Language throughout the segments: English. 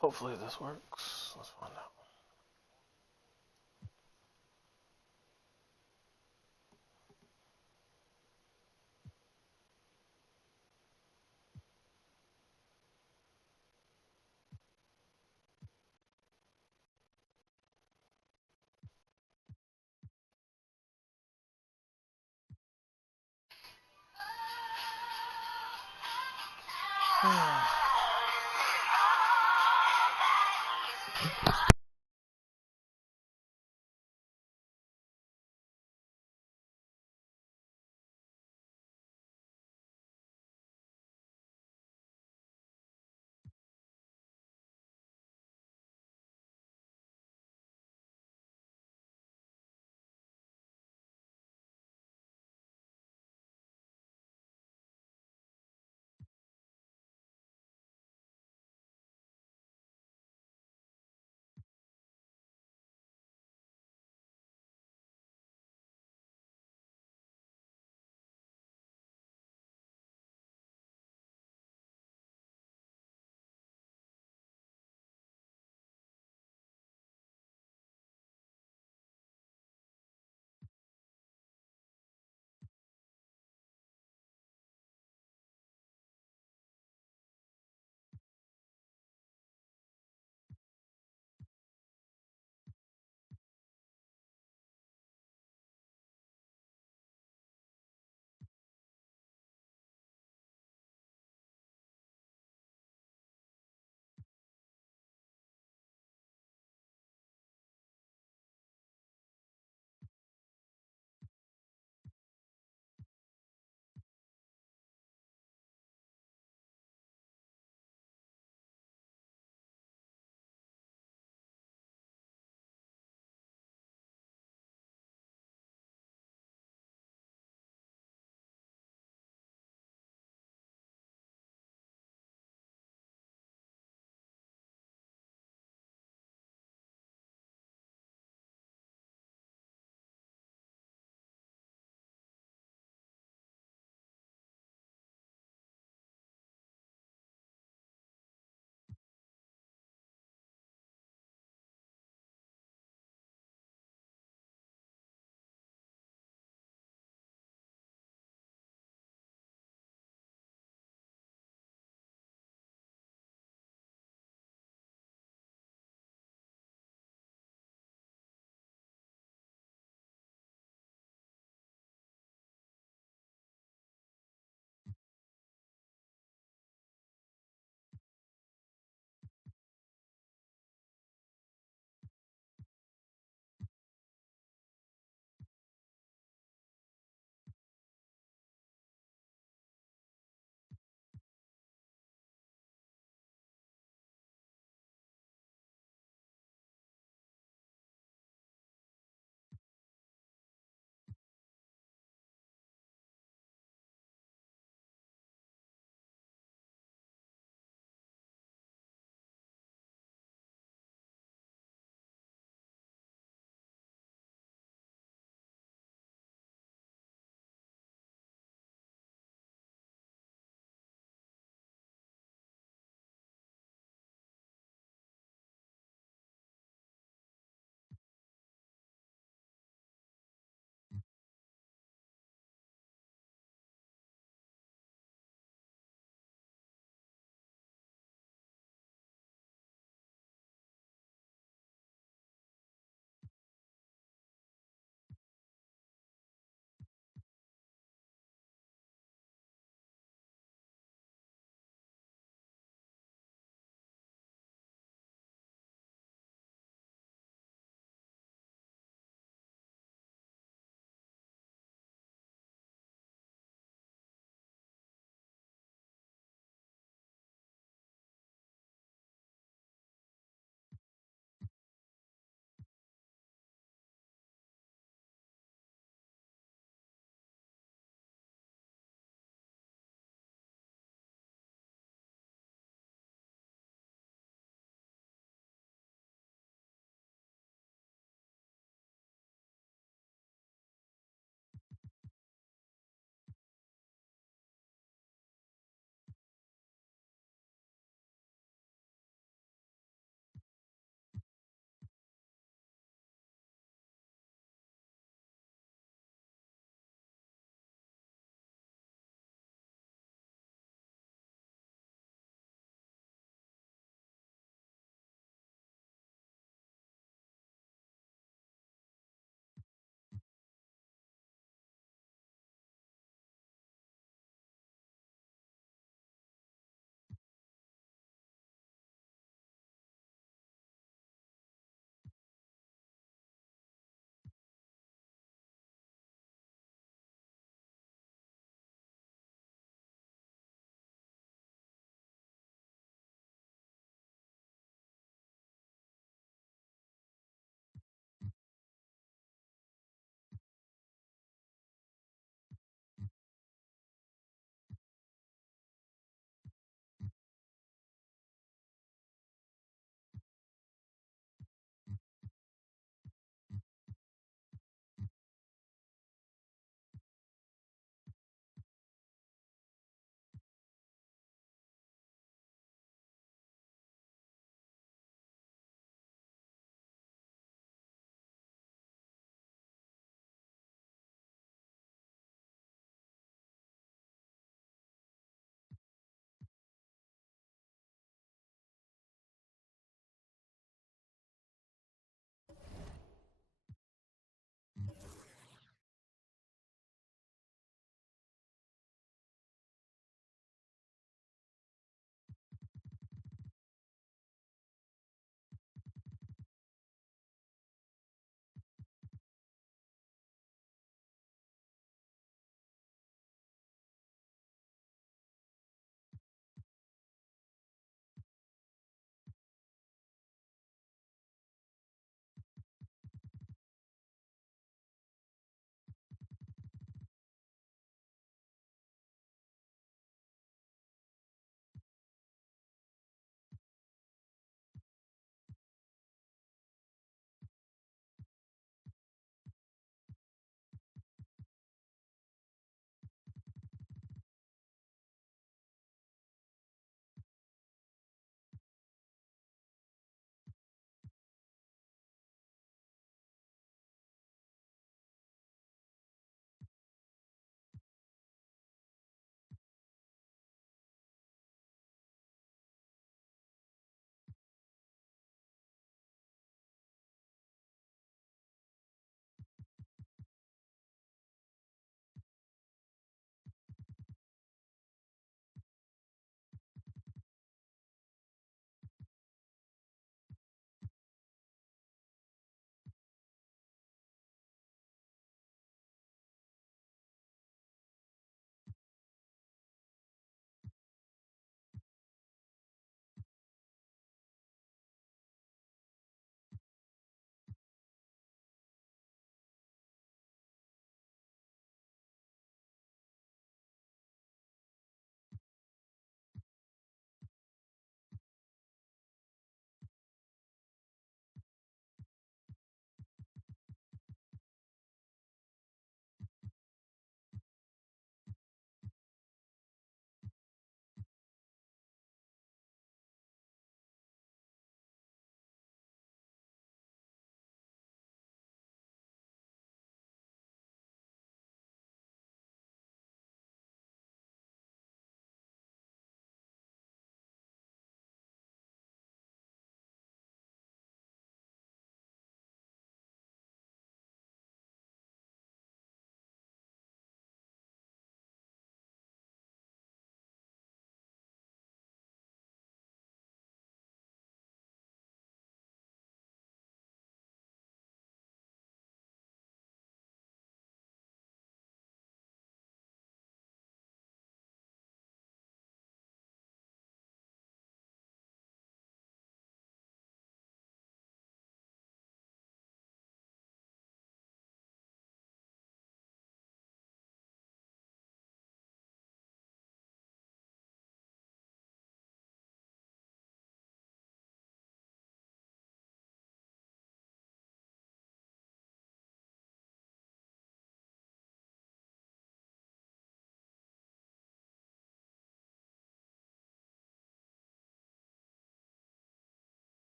Hopefully this works. Let's find out.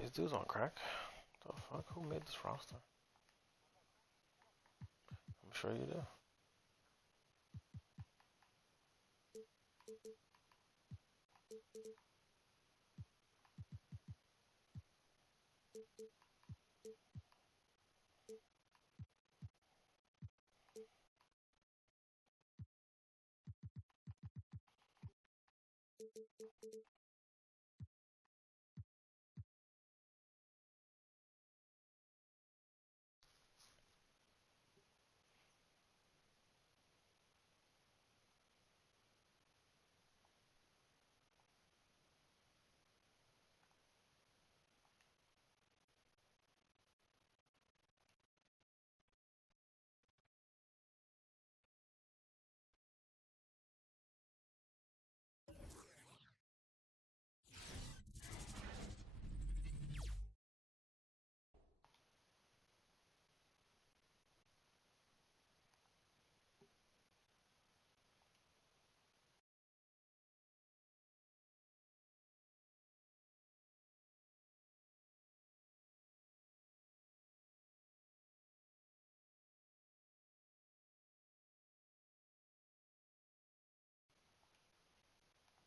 These dudes on crack. The fuck? Who made this roster? I'm sure you do.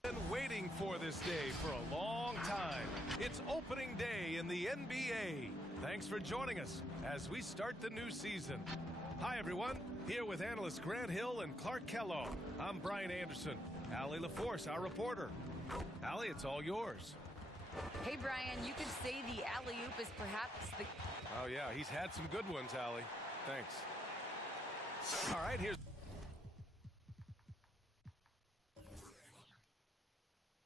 Been waiting for this day for a long time. It's opening day in the NBA. Thanks for joining us as we start the new season. Hi, everyone. Here with analysts Grant Hill and Clark Kellogg. I'm Brian Anderson. Allie LaForce, our reporter. Allie, it's all yours. Hey, Brian, you could say the alley-oop is perhaps the... Oh, yeah, he's had some good ones, Allie. Thanks. All right, here's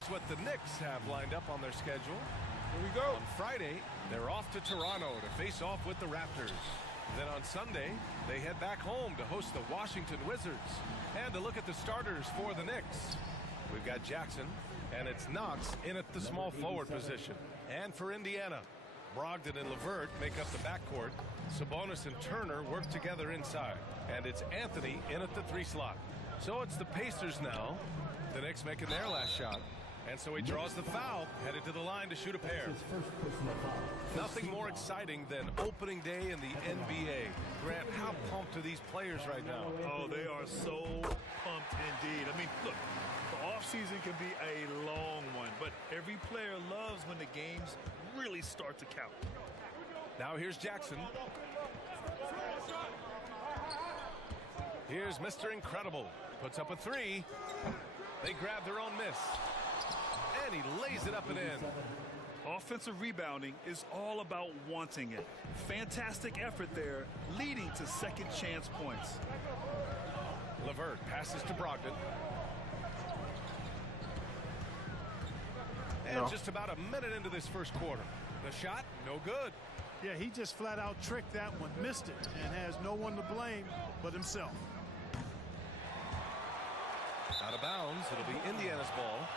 what the Knicks have lined up on their schedule. Here we go. On Friday, they're off to Toronto to face off with the Raptors. Then on Sunday, they head back home to host the Washington Wizards. And to look at the starters for the Knicks, we've got Jackson, and it's Knox in at the small forward position. And for Indiana, Brogdon and LeVert make up the backcourt. Sabonis and Turner work together inside. And it's Anthony in at the 3 slot. So it's the Pacers now. The Knicks making their last shot. And so he draws the foul, headed to the line to shoot a pair. Nothing more exciting than opening day in the NBA. Grant, how pumped are these players right now? Oh, they are so pumped indeed. I mean, look, the offseason can be a long one, but every player loves when the games really start to count. Now here's Jackson. Here's Mr. Incredible. Puts up a 3. They grab their own miss. And he lays it up and in. Offensive rebounding is all about wanting it. Fantastic effort there, leading to second chance points. LeVert passes to Brogdon. And just about a minute into this first quarter. The shot, no good. Yeah, he just flat out tricked that one, missed it, and has no one to blame but himself. Out of bounds, it'll be Indiana's ball.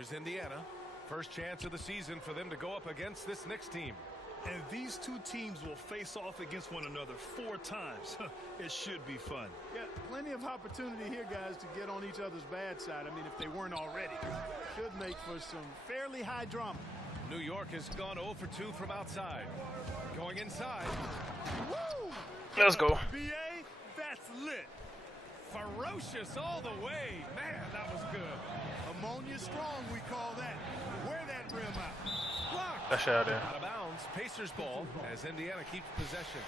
Here's Indiana. First chance of the season for them to go up against this Knicks team. And these two teams will face off against one another 4 times. It should be fun. Yeah, plenty of opportunity here, guys, to get on each other's bad side. I mean, if they weren't already. Should make for some fairly high drama. New York has gone 0 for 2 from outside. Going inside. Woo! Let's go. BA, that's lit. Ferocious all the way. Man, that was good. Ammonia strong, we call that. Wear that rim out. Blocked. That shit out there. Out of bounds. Pacers ball as Indiana keeps possession.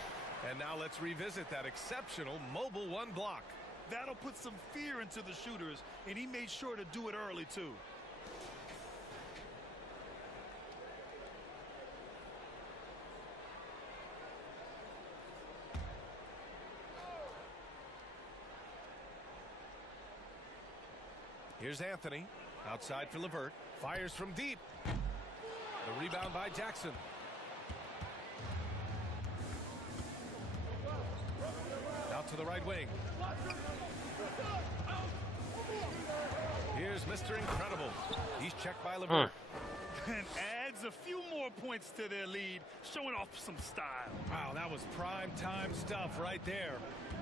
And now let's revisit that exceptional mobile 1 block. That'll put some fear into the shooters, and he made sure to do it early, too. Here's Anthony. Outside for LeVert. Fires from deep. The rebound by Jackson. Out to the right wing. Here's Mr. Incredible. He's checked by LeVert. And adds a few more points to their lead, showing off some style. Wow, that was prime time stuff right there.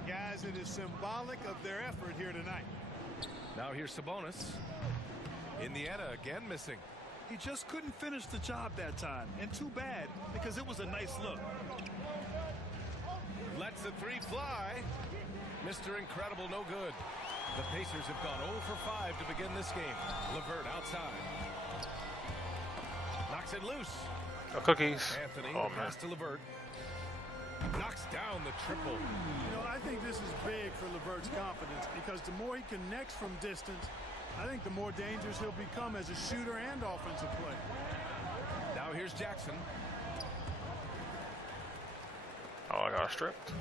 Guys, it is symbolic of their effort here tonight. Now here's Sabonis. Indiana again missing. He just couldn't finish the job that time, and too bad, because it was a nice look. Lets the 3 fly. Mr. Incredible, no good. The Pacers have gone 0 for 5 to begin this game. LeVert outside. Knocks it loose. No cookies. Anthony, Oh, the man. pass to LeVert. Knocks down the triple. You know, I think this is big for LeVert's confidence because the more he connects from distance, I think the more dangerous he'll become as a shooter and offensive player. Now here's Jackson. Oh, I got stripped.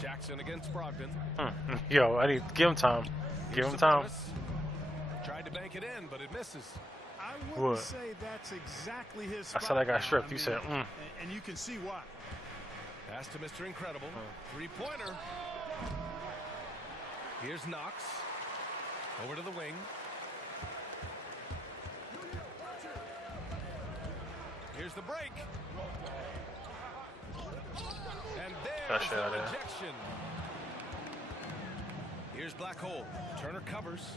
Jackson against Brogdon. Yo, I need to give him time. Give him time. Sabonis. Tried to bank it in, but it misses. I wouldn't What? say that's exactly his I spot. said I got now. stripped. You said, And you can see why. Pass to Mr. Incredible. 3-pointer. Here's Knox. Over to the wing. Here's the break. And there's shit out the there. rejection. Here's Black Hole. Turner covers.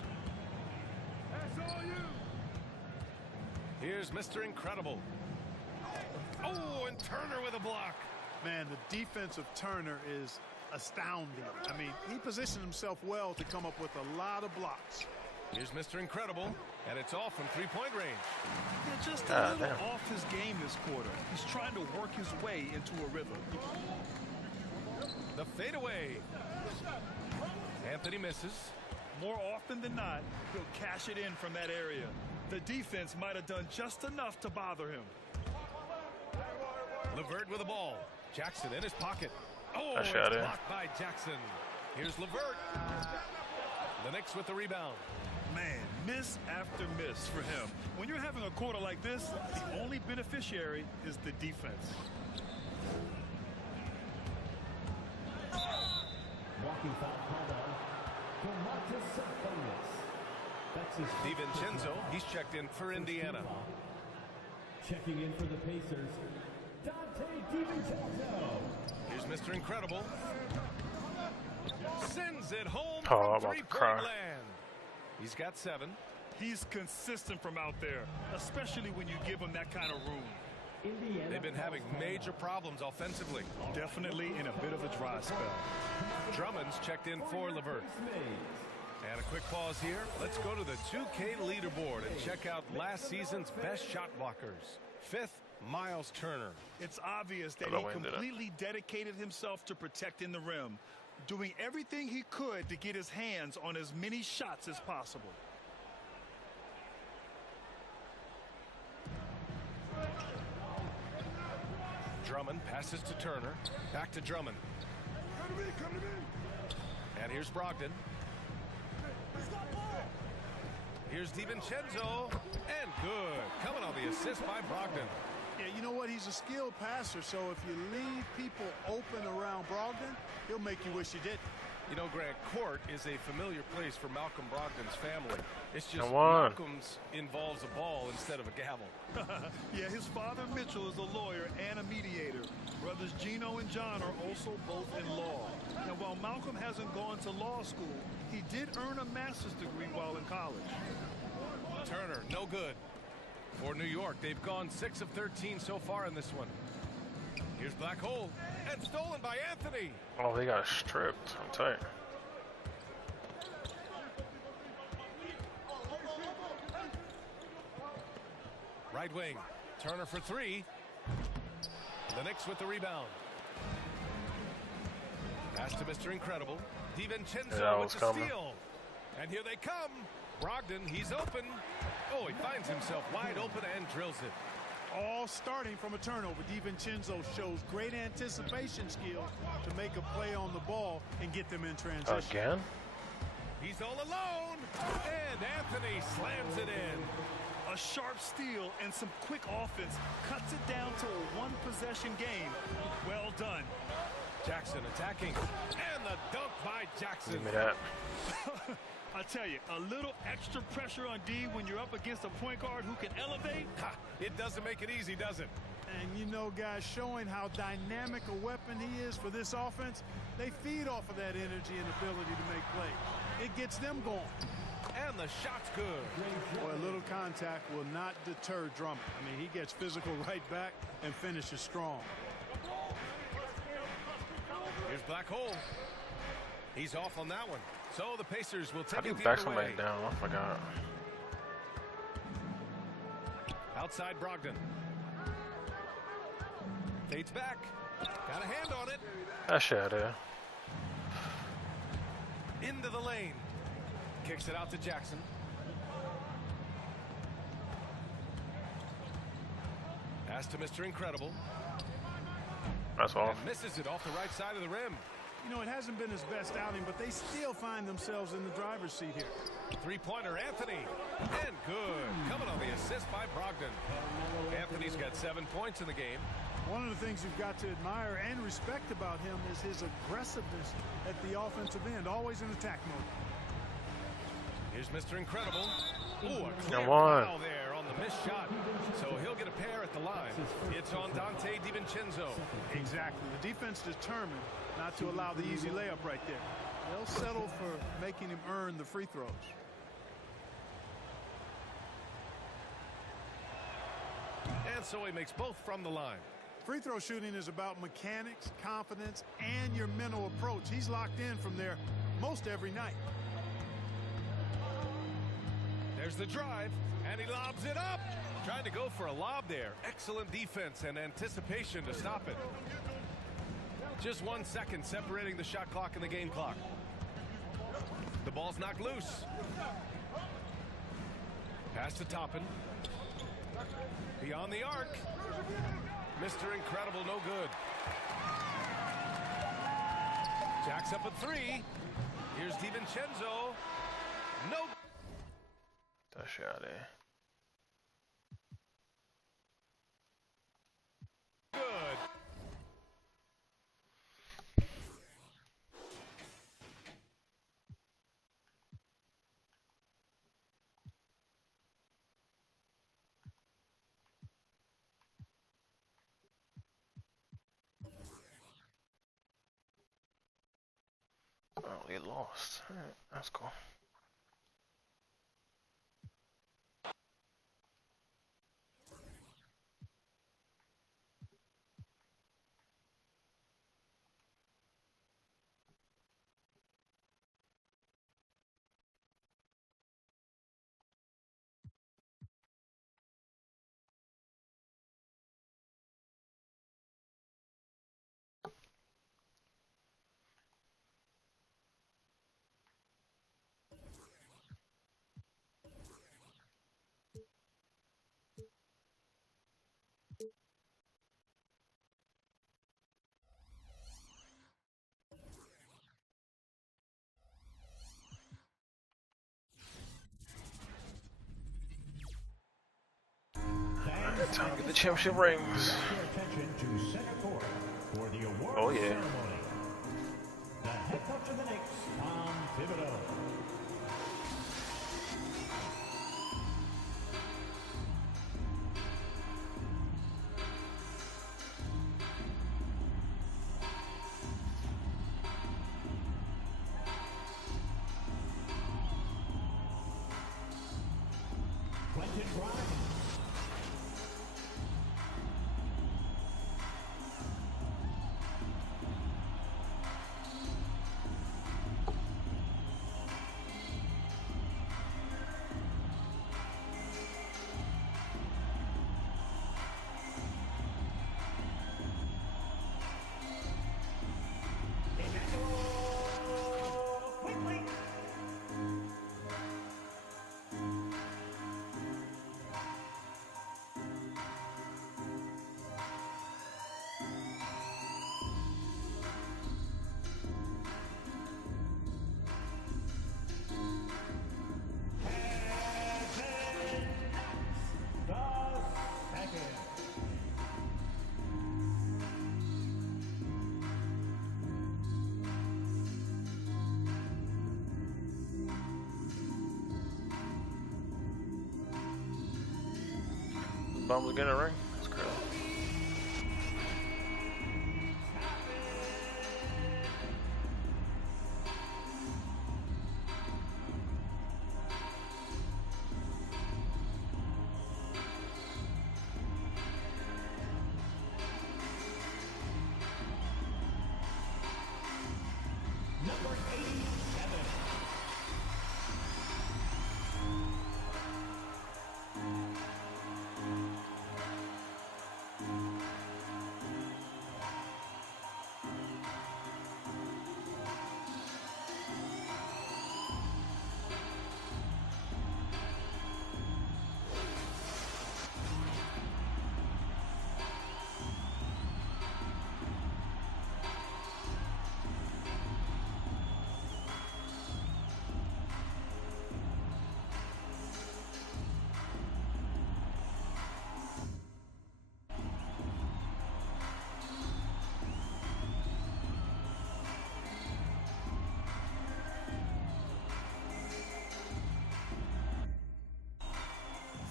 Here's Mr. Incredible. Oh, and Turner with a block. Man, the defense of Turner is astounding. I mean, he positioned himself well to come up with a lot of blocks. Here's Mr. Incredible, and it's off from 3-point range. Yeah, just a little damn. off his game this quarter. He's trying to work his way into a rhythm. The fadeaway. Anthony misses. More often than not, he'll cash it in from that area. The defense might have done just enough to bother him. LeVert with the ball. Jackson in his pocket. Oh, That it's shot in. blocked by Jackson. Here's LeVert. The Knicks with the rebound. Man, miss after miss for him. When you're having a quarter like this, the only beneficiary is the defense. Walking foul called on Domantas Sabonis. That's his DiVincenzo, he's checked in for Indiana. Checking in for the Pacers, Dante DiVincenzo. Here's Mr. Incredible. Sends it home Oh, I'm from about to cry. three-point land. He's got 7. He's consistent from out there, especially when you give him that kind of room. Indiana They've been having major problems offensively. Definitely in a bit of a dry spell. Drummond's checked in for LeVert. And a quick pause here. Let's go to the 2K leaderboard and check out last season's best shot blockers. 5th, Miles Turner. It's obvious that Hello, he Andy. completely dedicated himself to protecting the rim, doing everything he could to get his hands on as many shots as possible. Drummond passes to Turner. Back to Drummond. And here's Brogdon. Here's DiVincenzo. And good. Coming on the assist by Brogdon. Yeah, you know what? He's a skilled passer, so if you leave people open around Brogdon, he'll make you wish you didn't. You know, Grant, court is a familiar place for Malcolm Brogdon's family. It's just Come on. Malcolm's involves a ball instead of a gavel. Yeah, his father Mitchell is a lawyer and a mediator. Brothers Gino and John are also both in law. And while Malcolm hasn't gone to law school, he did earn a master's degree while in college. Turner, no good. For New York, they've gone 6 of 13 so far in this one. Here's Black Hole, and stolen by Anthony. Oh, they got stripped. I'm tight. Right wing, Turner for 3. The Knicks with the rebound. Pass to Mr. Incredible. DiVincenzo with the steal. And here they come. Brogdon, he's open. Oh, he finds himself wide open and drills it. All starting from a turnover. DiVincenzo shows great anticipation skills to make a play on the ball and get them in transition. Again? He's all alone. And Anthony slams it in. A sharp steal and some quick offense cuts it down to a one-possession game. Well done. Jackson attacking. And the dunk by Jackson. Give me that. I tell you, a little extra pressure on D when you're up against a point guard who can elevate. Ha, it doesn't make it easy, does it? And you know, guys, showing how dynamic a weapon he is for this offense, they feed off of that energy and ability to make plays. It gets them going. And the shot's good. Boy, a little contact will not deter Drummond. I mean, he gets physical right back and finishes strong. Here's Black Hole. He's off on that one. So the Pacers will How take do you it the back other somebody way. down? I forgot. Outside Brogdon. Fades back. Got a hand on it. That shit out there. Into the lane. Kicks it out to Jackson. Pass to Mr. Incredible. That's all. And misses it off the right side of the rim. You know, it hasn't been his best outing, but they still find themselves in the driver's seat here. Three-pointer, Anthony. And good. Coming on the assist by Brogdon. Anthony's got 7 points in the game. One of the things you've got to admire and respect about him is his aggressiveness at the offensive end, always in attack mode. Here's Mr. Incredible. Ooh, a clear Come on. foul there on the missed shot. So he'll get a pair at the line. It's on Dante DiVincenzo. Exactly. The defense determined not to allow the easy layup right there. They'll settle for making him earn the free throws. And so he makes both from the line. Free throw shooting is about mechanics, confidence, and your mental approach. He's locked in from there most every night. There's the drive, and he lobs it up. Trying to go for a lob there. Excellent defense and anticipation to stop it. Just 1 second separating the shot clock and the game clock. The ball's knocked loose. Pass to Toppin. Beyond the arc. Mr. Incredible, no good. Jacks up at 3. Here's DiVincenzo. No. That shit out there. Good. Oh, we lost. All right, that's cool. Time to get the championship rings. Oh yeah. The head coach of the Knicks, Bums getting a ring. That's crazy. Number 87.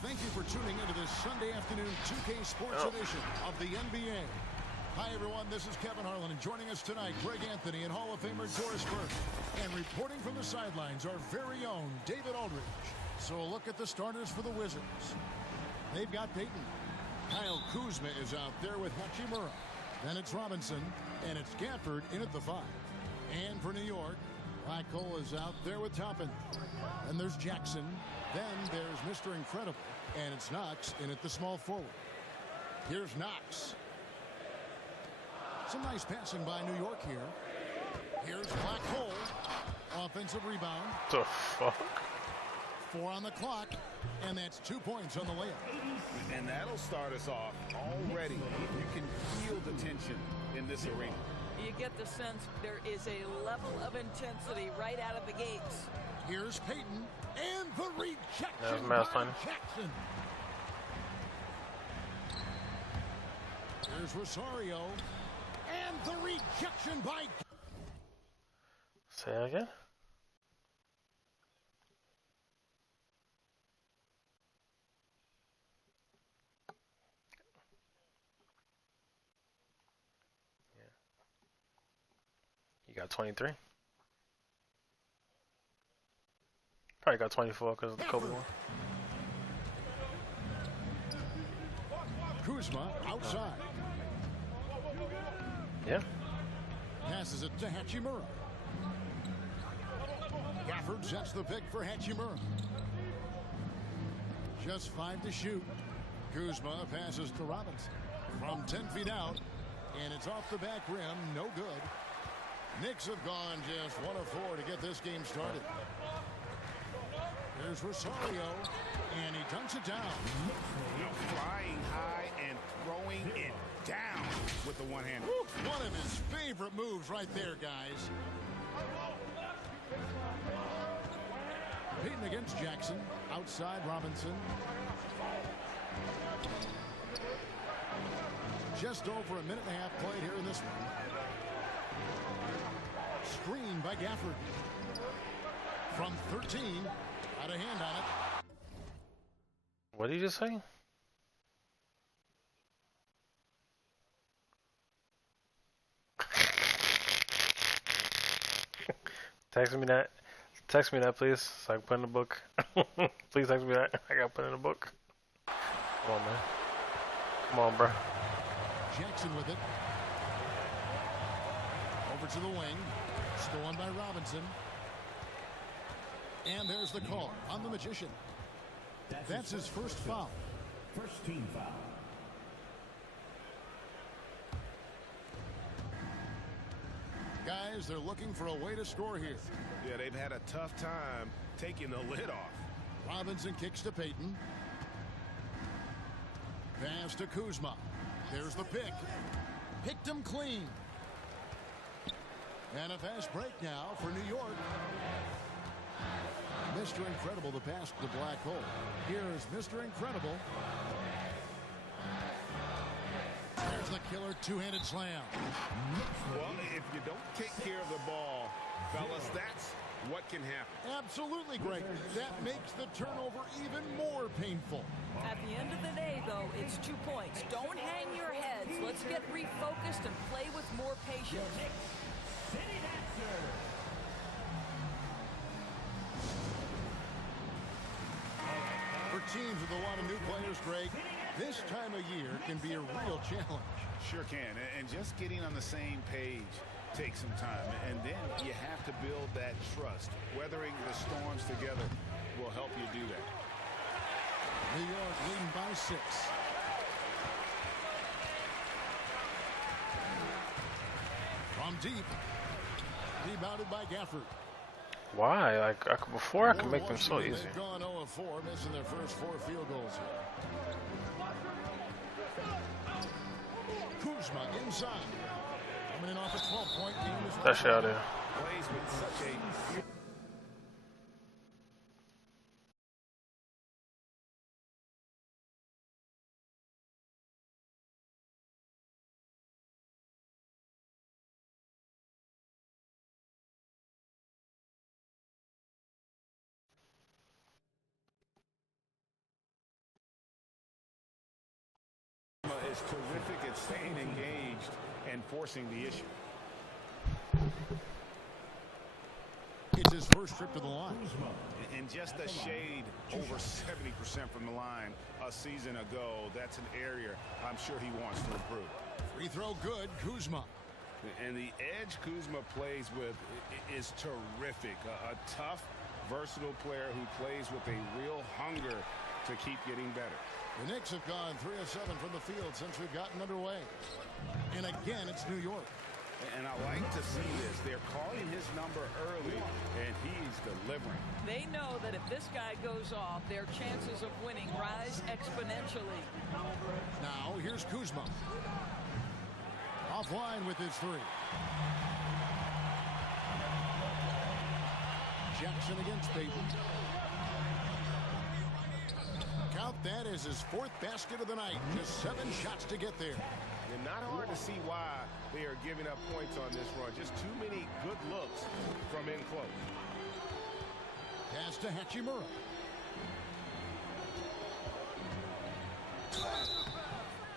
Thank you for tuning into this Sunday afternoon 2K Sports Edition of the NBA. Hi, everyone. This is Kevin Harlan, and joining us tonight, Greg Anthony and Hall of Famer Doris Burke. And reporting from the sidelines, our very own David Aldridge. So a look at the starters for the Wizards. They've got Payton. Kyle Kuzma is out there with Hachimura. Then it's Robinson, and it's Gafford in at the 5. And for New York, Black Hole is out there with Toppin. Then there's Jackson. Then there's Mr. Incredible, and it's Knox in at the small forward. Here's Knox. Some nice passing by New York here. Here's Black Hole. Offensive rebound. What the fuck? 4 on the clock, and that's 2 points on the layup. And that'll start us off already. You can feel the tension in this arena. You get the sense there is a level of intensity right out of the gates. Here's Payton, and the rejection by Jackson. Here's Rosario, and the rejection by... Say that again? You got 23? Probably got 24 because of the Kobe one. Kuzma outside. Yeah. Passes it to Hachimura. Gafford sets the pick for Hachimura. Just 5 to shoot. Kuzma passes to Robinson. From 10 feet out, and it's off the back rim. No good. Knicks have gone just 1 of 4 to get this game started. There's Rosario, and he dunks it down. Flying high and throwing it down with the one-hand. One of his favorite moves right there, guys. Payton against Jackson. Outside Robinson. Just over a minute and a half played here in this one. Screen by Gafford. From 13. Got a hand on it. What did you just say? Text me that. Text me that, please, so I can put in the book. Please text me that. I gotta put it in the book. Come on, man. Come on, bro. Jackson with it. Over to the wing. Stolen by Robinson. And there's the call on the Magician. That's his first foul. First team foul. Guys, they're looking for a way to score here. Yeah, they've had a tough time taking the lid off. Robinson kicks to Payton. Pass to Kuzma. There's the pick. Picked him clean. And a fast break now for New York. Mr. Incredible the pass to the Black Hole. Here's Mr. Incredible. There's the killer two-handed slam. Well, if you don't take care of the ball, fellas, that's what can happen. Absolutely, Greg. That makes the turnover even more painful. At the end of the day, though, it's 2 points. Don't hang your heads. Let's get refocused and play with more patience. For teams with a lot of new players, Greg, this time of year can be a real challenge. Sure can, and just getting on the same page takes some time, and then you have to build that trust. Weathering the storms together will help you do that. New York leading by 6. From deep, rebounded by Gafford. Why? Like before, I could make them so easy. They've gone 0 of 4, missing their first 4 field goals here. Kuzma inside. Coming in off a 12-point game. That shit out there. Plays with such a... is terrific at staying engaged and forcing the issue. It's his first trip to the line. And just a shade over 70% from the line a season ago. That's an area I'm sure he wants to improve. Free throw good, Kuzma. And the edge Kuzma plays with is terrific. A tough, versatile player who plays with a real hunger to keep getting better. The Knicks have gone 3 of 7 from the field since we've gotten underway. And again, it's New York. And I like to see this. They're calling his number early, and he's delivering. They know that if this guy goes off, their chances of winning rise exponentially. Now, here's Kuzma. Offline with his 3. Jackson against Payton. Count that as his 4th basket of the night. Just 7 shots to get there. And not hard to see why they are giving up points on this run. Just too many good looks from in close. Pass to Hachimura.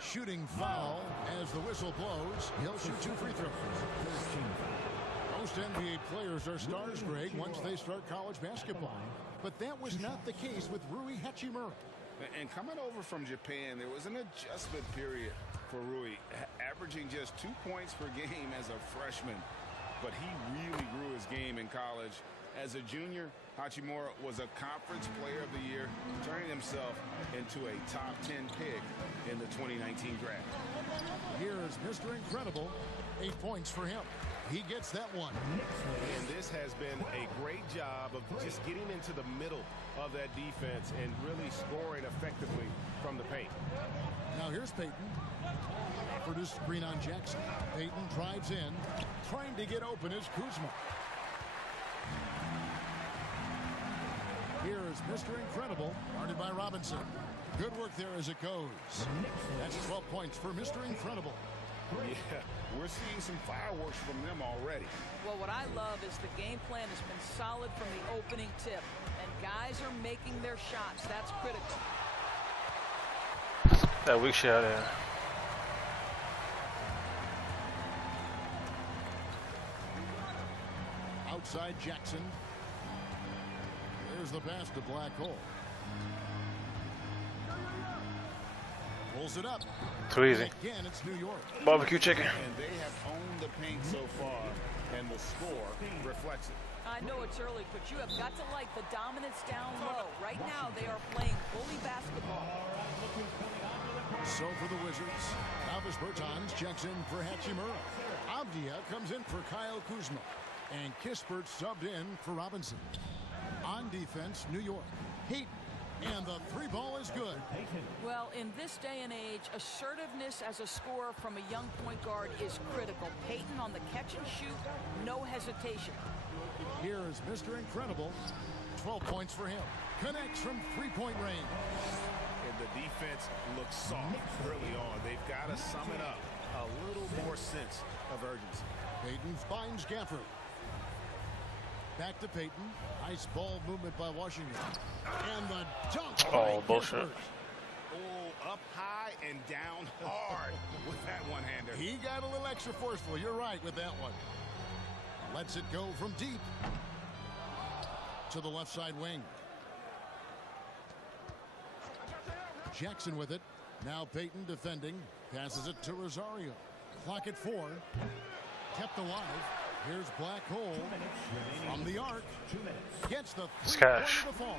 Shooting foul as the whistle blows. He'll shoot 2 free throws. Most NBA players are stars, Greg, once they start college basketball. But that was not the case with Rui Hachimura. And coming over from Japan, there was an adjustment period for Rui, averaging just 2 points per game as a freshman. But he really grew his game in college. As a junior, Hachimura was a Conference Player of the Year, turning himself into a top 10 pick in the 2019 draft. Here is Mr. Incredible. 8 points for him. He gets that one. And this has been a great job of just getting into the middle of that defense and really scoring effectively from the paint. Now here's Payton. Offered his screen on Jackson. Payton drives in. Trying to get open is Kuzma. Here is Mr. Incredible, guarded by Robinson. Good work there as it goes. That's 12 points for Mr. Incredible. Yeah, we're seeing some fireworks from them already. Well, what I love is the game plan has been solid from the opening tip, and guys are making their shots. That's critical. That weak shot there. Outside Jackson. There's the pass to Black Hole. Pulls it up. Too easy. Again, it's New York. Barbecue chicken. And they have owned the paint so far, and the score reflects it. I know it's early, but you have got to like the dominance down low. Right now, they are playing bully basketball. So for the Wizards, Alvis Bertans checks in for Hachimura. Avdia comes in for Kyle Kuzma. And Kispert subbed in for Robinson. On defense, New York. Heat. And the 3-ball is good. Well, in this day and age, assertiveness as a scorer from a young point guard is critical. Payton on the catch and shoot, no hesitation. Here is Mr. Incredible. 12 points for him. Connects from 3-point range. And the defense looks soft early on. They've got to sum it up. A a little more sense of urgency. Payton finds Gafford. Back to Payton. Nice ball movement by Washington. And the dunk. Oh, bullshit. Oh, up high and down hard with that one-hander. He got a little extra forceful. You're right with that one. Lets it go from deep to the left side wing. Jackson with it. Now Payton defending. Passes it to Rosario. Clock at 4. Kept alive. Here's Black Hole from the arc. Gets the 3-point of the fall.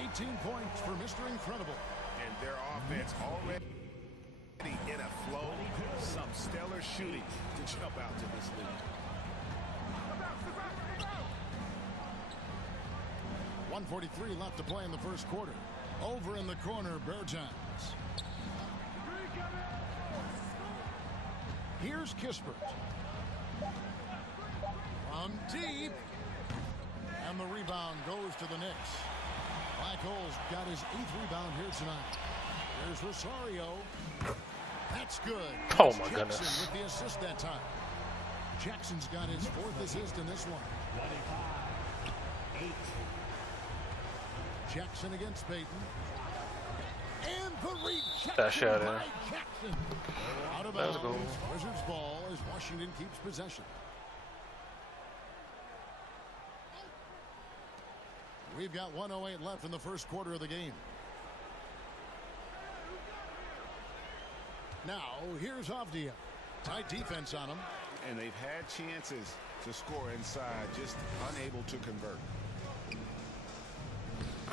18 points for Mr. Incredible. And their offense already in a flow. Some stellar shooting to jump out to this lead. 1:43 left to play in the first quarter. Over in the corner, Bertans. Here's Kispert. From deep. And the rebound goes to the Knicks. Black Hole's got his 8th rebound here tonight. There's Rosario. That's good. Oh my Jackson goodness. with the assist that time. Jackson's got his 4th assist in this one. 25-8. Jackson against Payton. And the rejection That shot in. by Jackson. Out of That's bounds. cool. Wizards ball as Washington keeps possession. We've got 1:08 left in the first quarter of the game. Now, here's Avdia. Tight defense on him. And they've had chances to score inside, just unable to convert.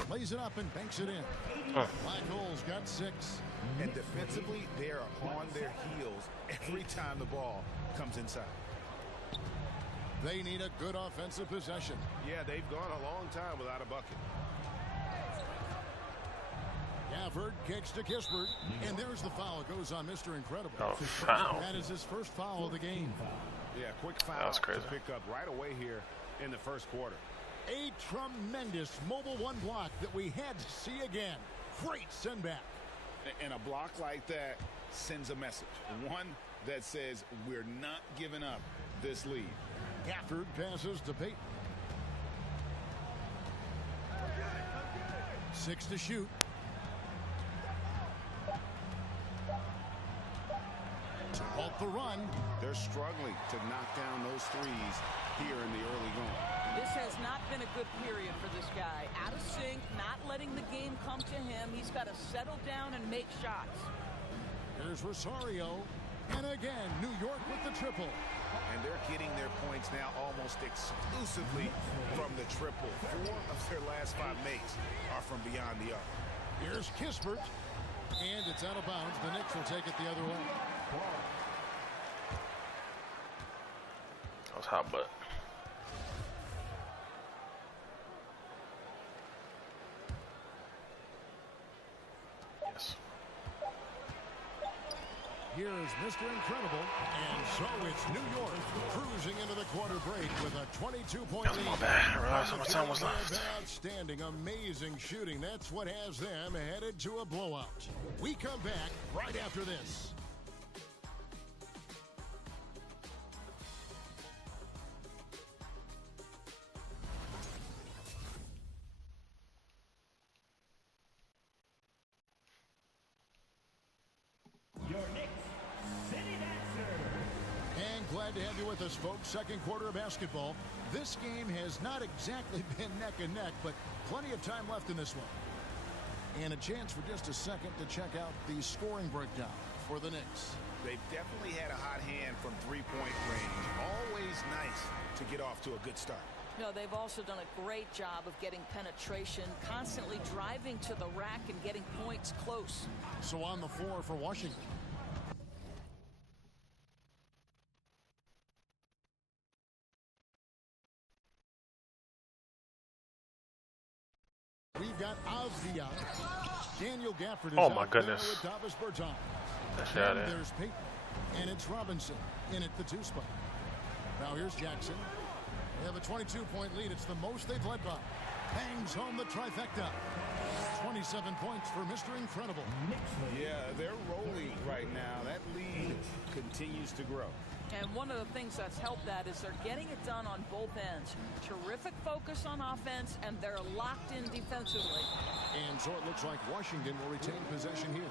Lays it up and banks it in. Black Hole's got 6. And defensively, they are on their heels every time the ball comes inside. They need a good offensive possession. Yeah, they've gone a long time without a bucket. Gafford kicks to Kispert. And there's the foul. It goes on Mr. Incredible. Oh, foul. That is his first foul of the game. Yeah, quick foul That was crazy. to pick up right away here in the first quarter. A tremendous mobile one block that we had to see again. Great send back. And a block like that sends a message. One that says we're not giving up this lead. Gafford passes to Payton. 6 to shoot. To halt the run. They're struggling to knock down those threes here in the early going. This has not been a good period for this guy. Out of sync, not letting the game come to him. He's got to settle down and make shots. Here's Rosario. And again, New York with the triple. And they're getting their points now almost exclusively from the triple. 4 of their last 5 makes are from beyond the arc. Here's Kispert. And it's out of bounds. The Knicks will take it the other way. That was hot butt. Yes. Here is Mr. Incredible, and so it's New York cruising into the quarter break with a 22-point That was lead. my bad. I realized how much time was They've left. been outstanding, amazing shooting. That's what has them headed to a blowout. We come back right after this. Your Knicks City Dancer. And glad to have you with us, folks. Second quarter of basketball. This game has not exactly been neck and neck, but plenty of time left in this one. And a chance for just a second to check out the scoring breakdown for the Knicks. They've definitely had a hot hand from three-point range. Always nice to get off to a good start. No, they've also done a great job of getting penetration, constantly driving to the rack and getting points close. So on the floor for Washington. We've got Avdia. Daniel Gafford is Oh, my out there goodness. with Davis Bertans. That shot And in. there's Payton. And it's Robinson in at the 2 spot. Now here's Jackson. They have a 22-point lead. It's the most they've led by. Bangs home the trifecta. 27 points for Mr. Incredible. Yeah, they're rolling right now. That lead continues to grow. And one of the things that's helped that is they're getting it done on both ends. Terrific focus on offense, and they're locked in defensively. And so it looks like Washington will retain possession here.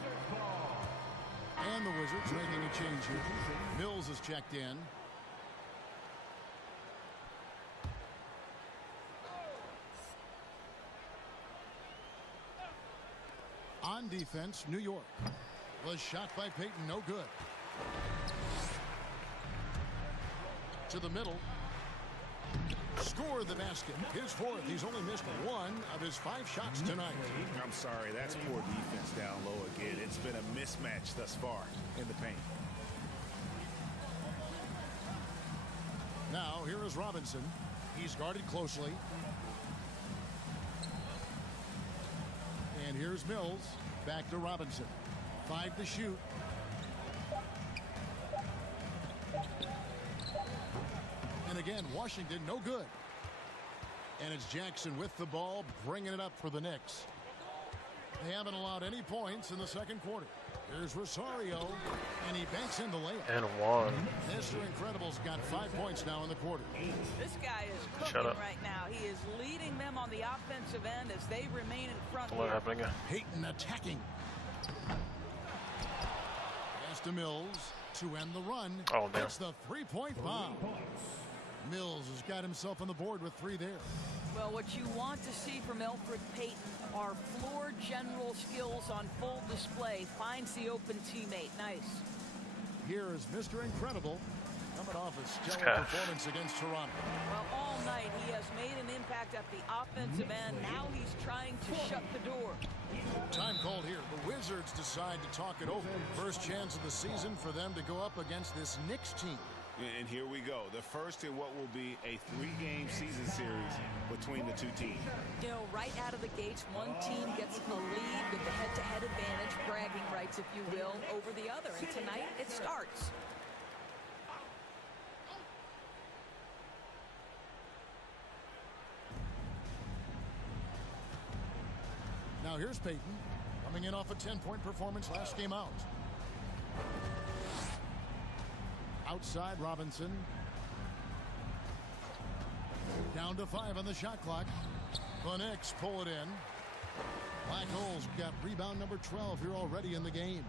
And the Wizards making a change here. Mills is checked in. On defense, New York. Was shot by Payton, no good. To the middle. Scored the basket. His fourth. He's only missed one of his 5 shots tonight. I'm sorry, that's poor defense down low again. It's been a mismatch thus far in the paint. Now, here is Robinson. He's guarded closely. And here's Mills. Back to Robinson. 5 to shoot. And again, Washington, no good. And it's Jackson with the ball, bringing it up for the Knicks. They haven't allowed any points in the second quarter. Here's Rosario, and he banks in the layup. And one. Mr. Incredible's got 5 points now in the quarter. This guy is cooking right now. He is leading them on the offensive end as they remain in front. What happened again? Payton attacking. Pass to Mills to end the run. Oh, damn. It's the 3-point bomb. Mills has got himself on the board with 3 there. Well, what you want to see from Elfrid Payton are floor general skills on full display. Finds the open teammate. Nice. Here is Mr. Incredible coming off a stellar performance against Toronto. Well, all night he has made an impact at the offensive end. Now he's trying to shut the door. Time called here. The Wizards decide to talk it over. First chance of the season for them to go up against this Knicks team. And here we go. The first in what will be a 3-game season series between the 2 teams. You know, right out of the gates, one team gets the lead with the head-to-head advantage, bragging rights, if you will, over the other. And tonight, it starts. Now here's Payton, coming in off a 10-point performance last game out. Outside Robinson. Down to 5 on the shot clock. The Knicks pull it in. Black Holes got rebound number 12 here already in the game.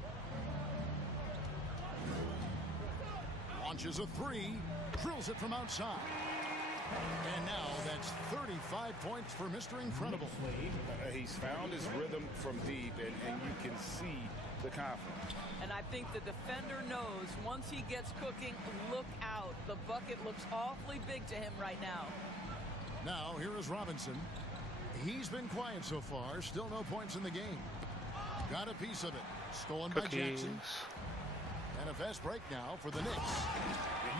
Launches a 3. Drills it from outside. And now that's 35 points for Mr. Incredible. He's found his rhythm from deep, and you can see the confidence. And I think the defender knows once he gets cooking, look out. The bucket looks awfully big to him right now. Now here is Robinson. He's been quiet so far. Still no points in the game. Got a piece of it. Stolen by Jackson. And a fast break now for the Knicks.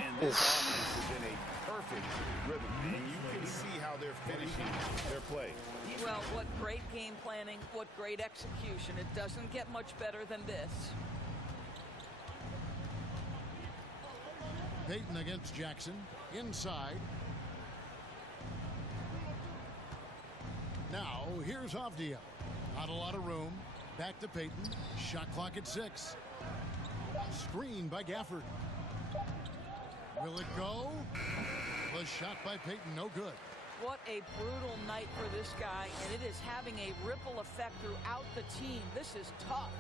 And this offense is in a perfect rhythm. And you can see how they're finishing their play. Well, what great game planning, what great execution. It doesn't get much better than this. Payton against Jackson. Inside. Now, here's Avdia. Not a lot of room. Back to Payton. Shot clock at 6. Screen by Gafford. Will it go? The shot by Payton, no good. What a brutal night for this guy, and it is having a ripple effect throughout the team. This is tough.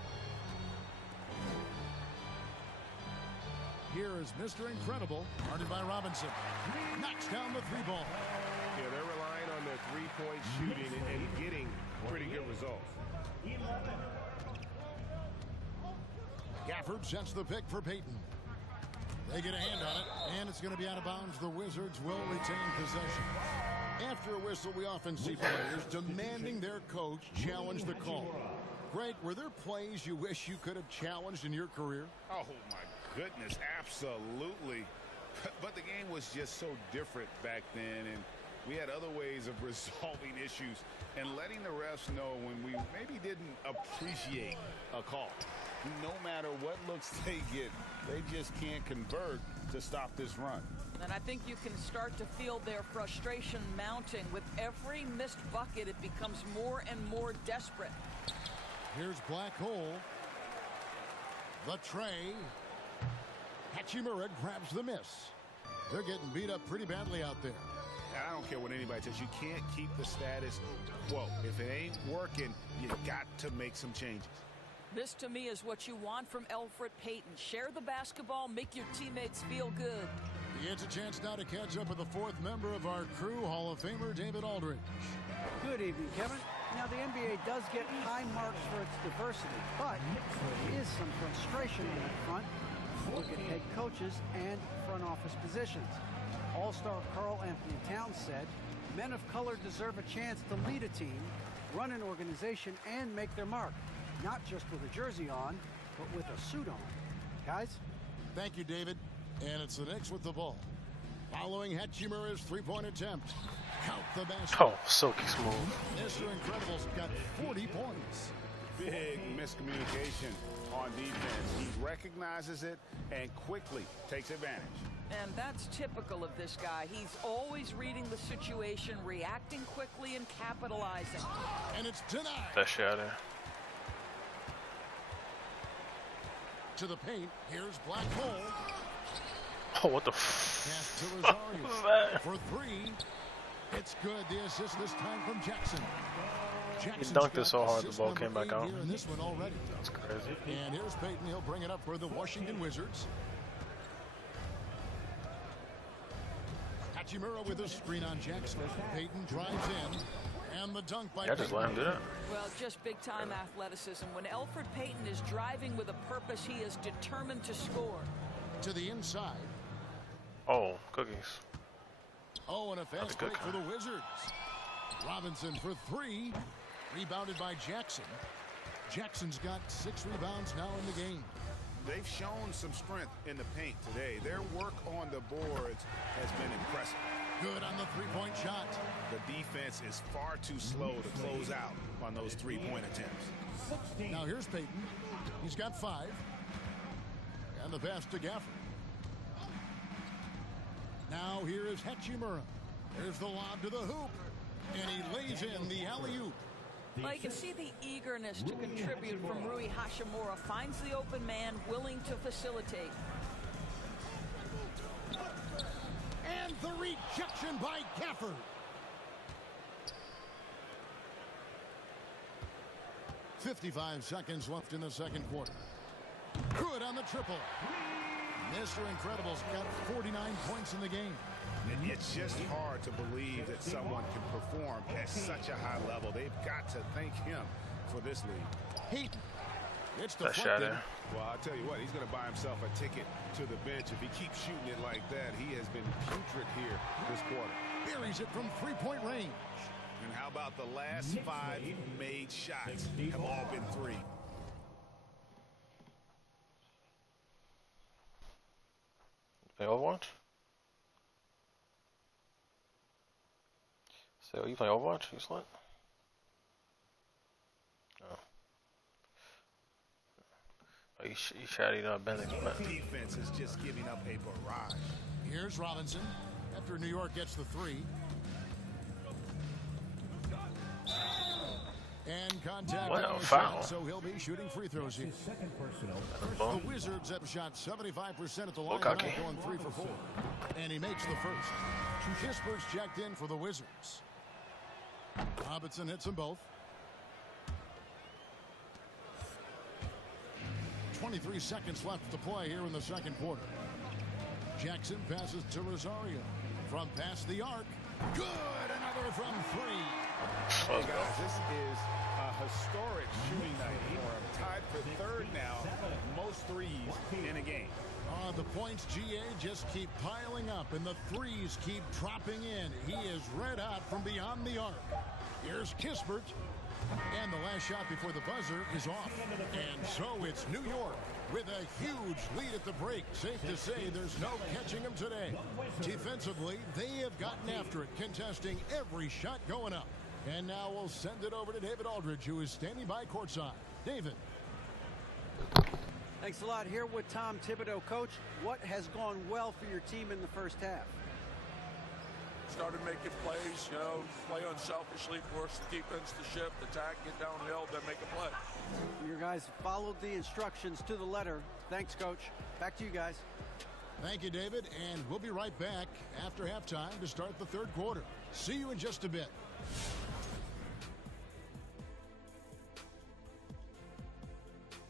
Here is Mr. Incredible, guarded by Robinson. Knocks down the 3-ball. Yeah, they're relying on their 3-point shooting and getting pretty good results. Gafford sets the pick for Payton. They get a hand on it, and it's going to be out of bounds. The Wizards will retain possession. After a whistle, we often see players demanding their coach challenge the call. Greg, were there plays you wish you could have challenged in your career? Oh, my goodness, absolutely. But the game was just so different back then, and we had other ways of resolving issues and letting the refs know when we maybe didn't appreciate a call. No matter what looks they get, they just can't convert to stop this run. And I think you can start to feel their frustration mounting. With every missed bucket, it becomes more and more desperate. Here's Black Hole. The tray. Hachimura grabs the miss. They're getting beat up pretty badly out there. I don't care what anybody says. You can't keep the status quo. If it ain't working, you got to make some changes. This, to me, is what you want from Elfrid Payton. Share the basketball, make your teammates feel good. He gets a chance now to catch up with the fourth member of our crew, Hall of Famer David Aldridge. Good evening, Kevin. Now, the NBA does get high marks for its diversity, but there is some frustration on that front. Look at head coaches and front office positions. All-star Karl Anthony Towns said, men of color deserve a chance to lead a team, run an organization, and make their mark. Not just with a jersey on, but with a suit on. Guys? Thank you, David. And it's the Knicks with the ball. Following Hachimura's three-point attempt. Count the basket. Oh, silky smooth. Mr. Incredible's got 40 points. Big miscommunication on defense. He recognizes it and quickly takes advantage. And that's typical of this guy. He's always reading the situation, reacting quickly, and capitalizing. And it's denied. That shit out there. To the paint. Here's Black Hole. Oh, what the Pass to Rosario. For three. It's good. The assist this time from Jackson. He dunked it so hard the ball came back out. In this one already. That's crazy. And here's Payton. He'll bring it up for the Washington Wizards. Hachimura with a screen on Jackson. Payton drives in. And the dunk by Yeah, just let him do it. Well, just big-time athleticism. When Elfrid Payton is driving with a purpose, he is determined to score. To the inside. Oh, cookies. Oh, and a fast break for the Wizards. Robinson for three. Rebounded by Jackson. Jackson's got 6 rebounds now in the game. They've shown some strength in the paint today. Their work on the boards has been impressive. Good on the three-point shot. The defense is far too slow to close out on those three-point attempts. Now here's Payton. He's got 5. And the pass to Gafford. Now here is Hachimura. There's the lob to the hoop. And he lays in the alley-oop. Well, you can see the eagerness to contribute from Rui Hachimura. Finds the open man, willing to facilitate. And the rejection by Gafford. 55 seconds left in the second quarter. Good on the triple. Mr. Incredible's got 49 points in the game. And it's just hard to believe that someone can perform at such a high level. They've got to thank him for this lead. Payton. It's That shot deflected. there. Well, I'll tell you what, he's going to buy himself a ticket to the bench. If he keeps shooting it like that, he has been putrid here this quarter. Buries it from three-point range. And how about the last 5 made shots have all been 3? Play Overwatch? So you play Overwatch? You slut? No. Oh, you shouting out Bennett. Defense is just giving up a barrage. Here's Robinson after New York gets the 3. And contact What on a the foul. shot, so he'll be shooting free throws here. The Wizards have shot 75% at the line tonight, going 3 for 4. And he makes the first. Kisper's checked in for the Wizards. Robinson hits them both. 23 seconds left to play here in the second quarter. Jackson passes to Rosario. From past the arc. Good! Another from 3. Hey guys, this is a historic shooting night for him. Tied for 3rd now, most threes in a game. The points, GA, just keep piling up, and the threes keep dropping in. He is red hot from beyond the arc. Here's Kispert. And the last shot before the buzzer is off. And so it's New York with a huge lead at the break. Safe to say there's no catching them today. Defensively, they have gotten after it, contesting every shot going up. And now we'll send it over to David Aldridge, who is standing by courtside. David. Thanks a lot. Here with Tom Thibodeau. Coach, what has gone well for your team in the first half? started making plays, you know, play unselfishly, force the defense to shift, attack, get downhill, then make a play. Your guys followed the instructions to the letter. Thanks, Coach. Back to you guys. Thank you, David, and we'll be right back after halftime to start the third quarter. See you in just a bit.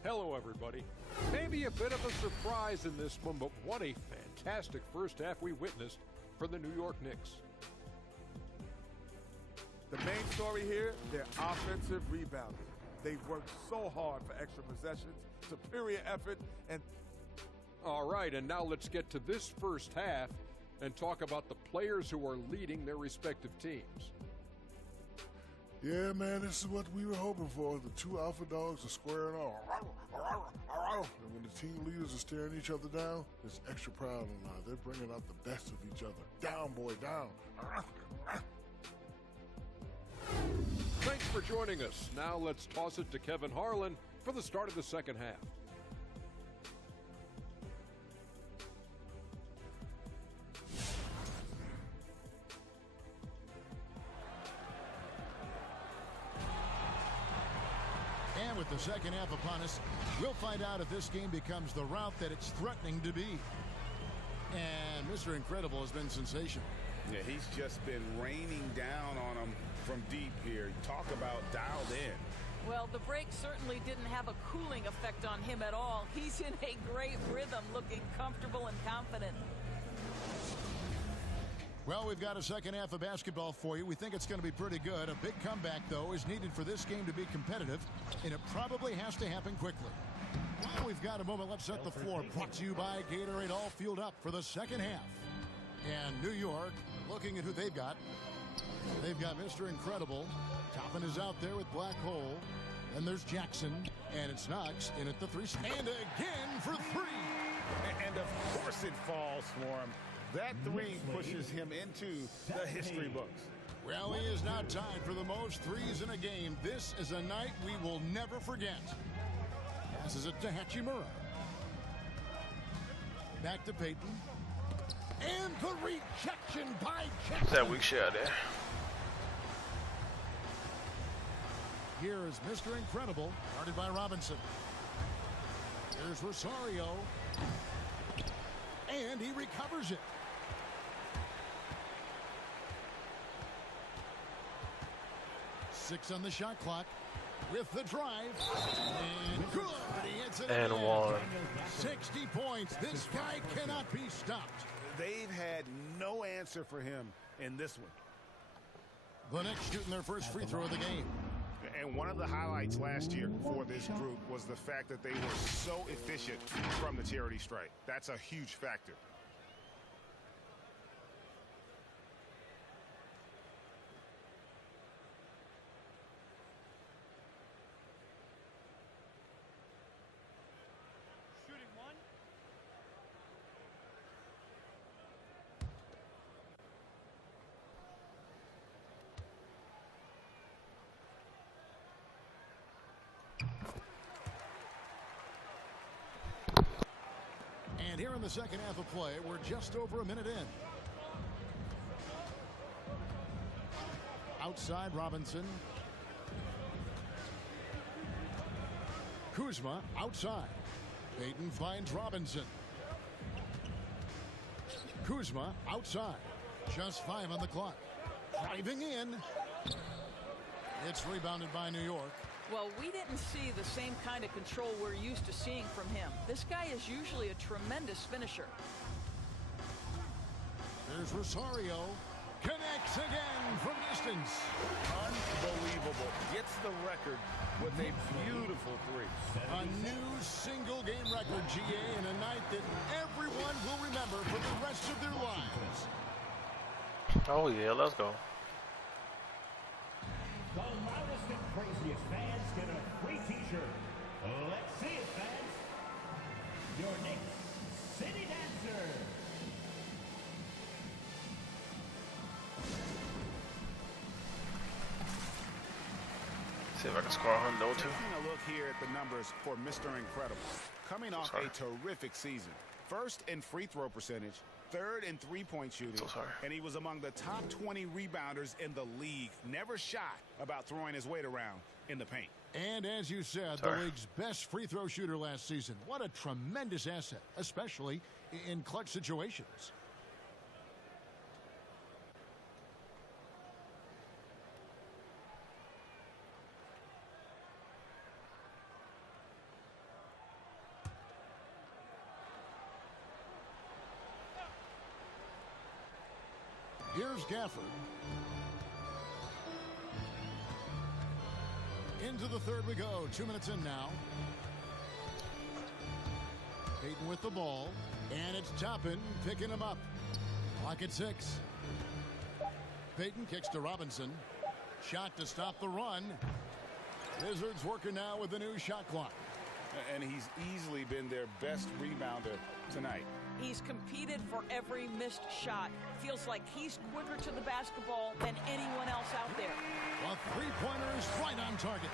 Hello, everybody. Maybe a bit of a surprise in this one, but what a fantastic first half we witnessed for the New York Knicks. The main story here, their offensive rebounding. They've worked so hard for extra possessions, superior effort, and... All right, and now let's get to this first half and talk about the players who are leading their respective teams. Yeah, man, this is what we were hoping for. The two alpha dogs are squaring off. And when the team leaders are staring each other down, it's extra proud on line. They're bringing out the best of each other. Down, boy, down. Thanks for joining us. Now let's toss it to Kevin Harlan for the start of the second half. And with the second half upon us, we'll find out if this game becomes the route that it's threatening to be. And Mr. Incredible has been sensational. Yeah, he's just been raining down on them from deep here. Talk about dialed in. Well, the break certainly didn't have a cooling effect on him at all. He's in a great rhythm, looking comfortable and confident. Well, we've got a second half of basketball for you. We think it's going to be pretty good. A big comeback, though, is needed for this game to be competitive, and it probably has to happen quickly. Well, we've got a moment. Let's set the floor. Brought to you by Gatorade, all fueled up for the second half. And New York, looking at who they've got. They've got Mr. Incredible. Toppin is out there with Black Hole. Then there's Jackson, and it's Knox in at the three. And again for three. And of course it falls for him. That three pushes him into the history books. Well, he is now tied for the most threes in a game. This is a night we will never forget. Passes it to Hachimura. Back to Payton. And the rejection by Jackson. That weak shot there. Here is Mr. Incredible, guarded by Robinson. Here's Rosario. And he recovers it. Six on the shot clock with the drive. And good. He hits it and again. one. 60 points. This guy cannot be stopped. They've had no answer for him in this one. The Knicks shooting their first free throw of the game. And one of the highlights last year for this group was the fact that they were so efficient from the charity stripe. That's a huge factor. And here in the second half of play, we're just over a minute in. Outside Robinson. Kuzma outside. Payton finds Robinson. Kuzma outside. Just 5 on the clock. Driving in. It's rebounded by New York. Well, we didn't see the same kind of control we're used to seeing from him. This guy is usually a tremendous finisher. There's Rosario. Connects again from distance. Unbelievable. Gets the record with a beautiful three. A new single game record, GA, in a night that everyone will remember for the rest of their lives. Oh yeah, let's go. The loudest and craziest fans get a free t-shirt. Let's see it, fans. Your Knicks City Dancer. See if I can score 100 too. Taking a look here at the numbers for Mr. Incredible. Coming off a terrific season. First in free throw percentage, third in three-point shooting. So sorry. And he was among the top 20 rebounders in the league. Never shy about throwing his weight around in the paint. And as you said, the league's best free throw shooter last season. What a tremendous asset, especially in clutch situations. Here's Gafford. Into the third we go. 2 minutes in now. Payton with the ball. And it's Toppin picking him up. Clock at 6. Payton kicks to Robinson. Shot to stop the run. Wizards working now with the new shot clock. And he's easily been their best rebounder tonight. He's competed for every missed shot. Feels like he's quicker to the basketball than anyone else out there. A three-pointer is right on target.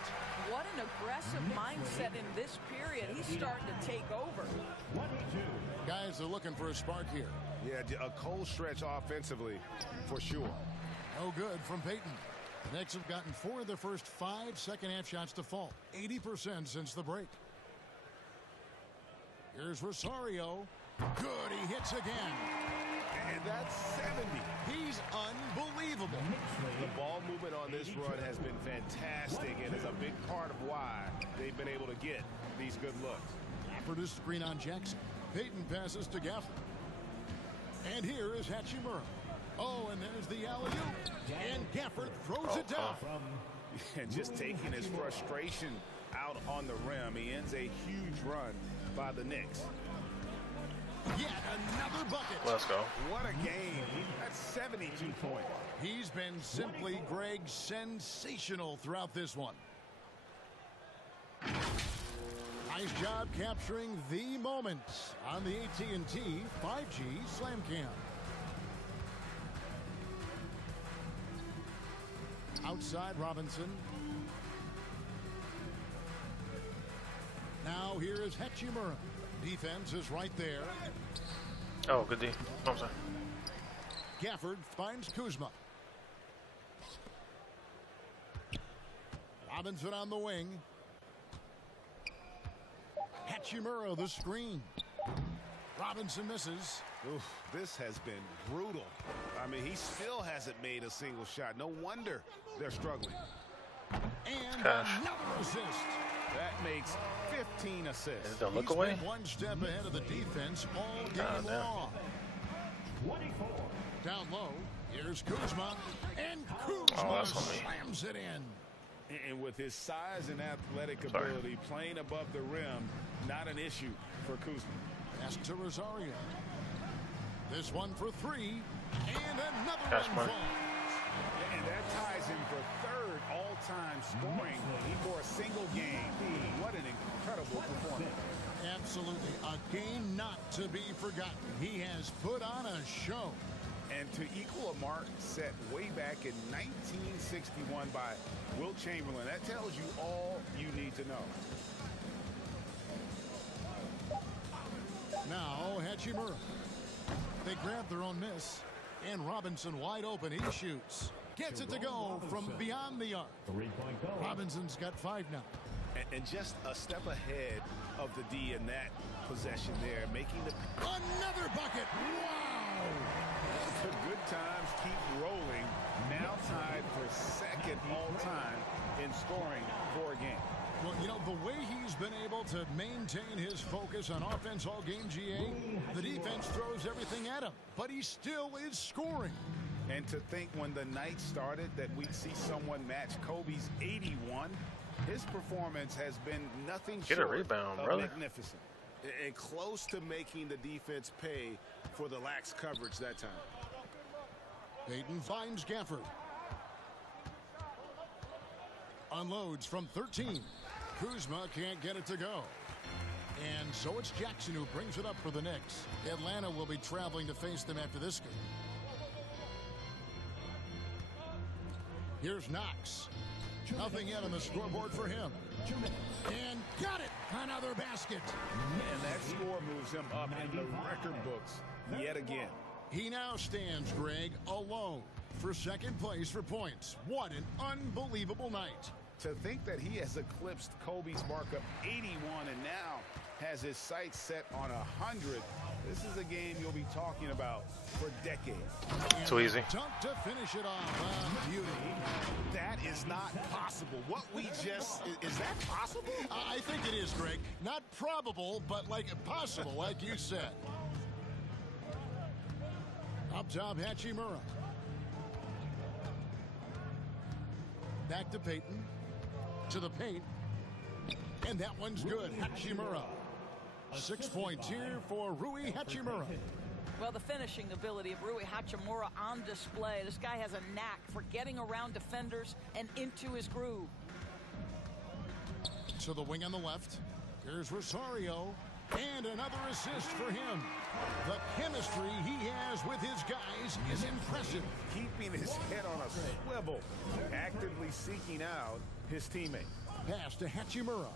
What an aggressive mindset in this period. He's starting to take over. Guys are looking for a spark here. Yeah, a cold stretch offensively for sure. No good from Payton. The Knicks have gotten 4 of their first 5 second-half shots to fall. 80% since the break. Here's Rosario. Good, he hits again. And that's 70. He's unbelievable. The ball movement on this run has been fantastic and is a big part of why they've been able to get these good looks. Gafford is screen on Jackson. Payton passes to Gafford. And here is Hachimura. Oh, and there's the alley-oop. And Gafford throws it down. And just taking his frustration out on the rim, he ends a huge run by the Knicks. Yet another bucket. Let's go. What a game. That's 72 points. He's been simply, Greg, sensational throughout this one. Nice job capturing the moment on the AT&T 5G Slam Cam. Outside Robinson. Now here is Hachimura. Defense is right there. Oh, good D. Oh, sorry. Gafford finds Kuzma. Robinson on the wing. Hachimura the screen. Robinson misses. Oof, this has been brutal. I mean, he still hasn't made a single shot. No wonder they're struggling. And another assist. That makes 15 assists. Don't look away. One step ahead of the defense all game long. 24. Down low, here's Kuzma. And Kuzma slams it in. And with his size and athletic ability, playing above the rim, not an issue for Kuzma. Pass to Rosario. This one for 3. And another one falls. And that ties him for third all-time scoring for a single game. What an incredible performance. Absolutely. A game not to be forgotten. He has put on a show. And to equal a mark set way back in 1961 by Wilt Chamberlain, that tells you all you need to know. Now Hachimura. They grab their own miss. And Robinson wide open. He shoots. Gets it to go from beyond the arc. Robinson's got 5 now. And just a step ahead of the D in that possession there, making the... Another bucket! Wow! The good times keep rolling. Now tied for second all-time in scoring for a game. Well, you know, the way he's been able to maintain his focus on offense all game, GA, the defense throws everything at him, but he still is scoring. And to think when the night started that we'd see someone match Kobe's 81, his performance has been nothing short of magnificent. And close to making the defense pay for the lax coverage that time. Payton finds Gafford. Unloads from 13. Kuzma can't get it to go. And so it's Jackson who brings it up for the Knicks. Atlanta will be traveling to face them after this game. Here's Knox. Nothing yet on the scoreboard for him. And got it! Another basket. And that score moves him up in the record books yet again. He now stands, Greg, alone for second place for points. What an unbelievable night. To think that he has eclipsed Kobe's mark of 81 and now has his sights set on 100. This is a game you'll be talking about for decades. Too easy. Dunk to finish it off. Beauty. That is not possible. What we just, is that possible? I think it is, Greg. Not probable, but like possible, like you said. Up top, Hachimura. Back to Peyton. To the paint. And that one's good. Hachimura. 6 points here for Rui Hachimura. Well, the finishing ability of Rui Hachimura on display. This guy has a knack for getting around defenders and into his groove. To the wing on the left. Here's Rosario. And another assist for him. The chemistry he has with his guys is impressive. Keeping his head on a swivel. Actively seeking out his teammate. Pass to Hachimura.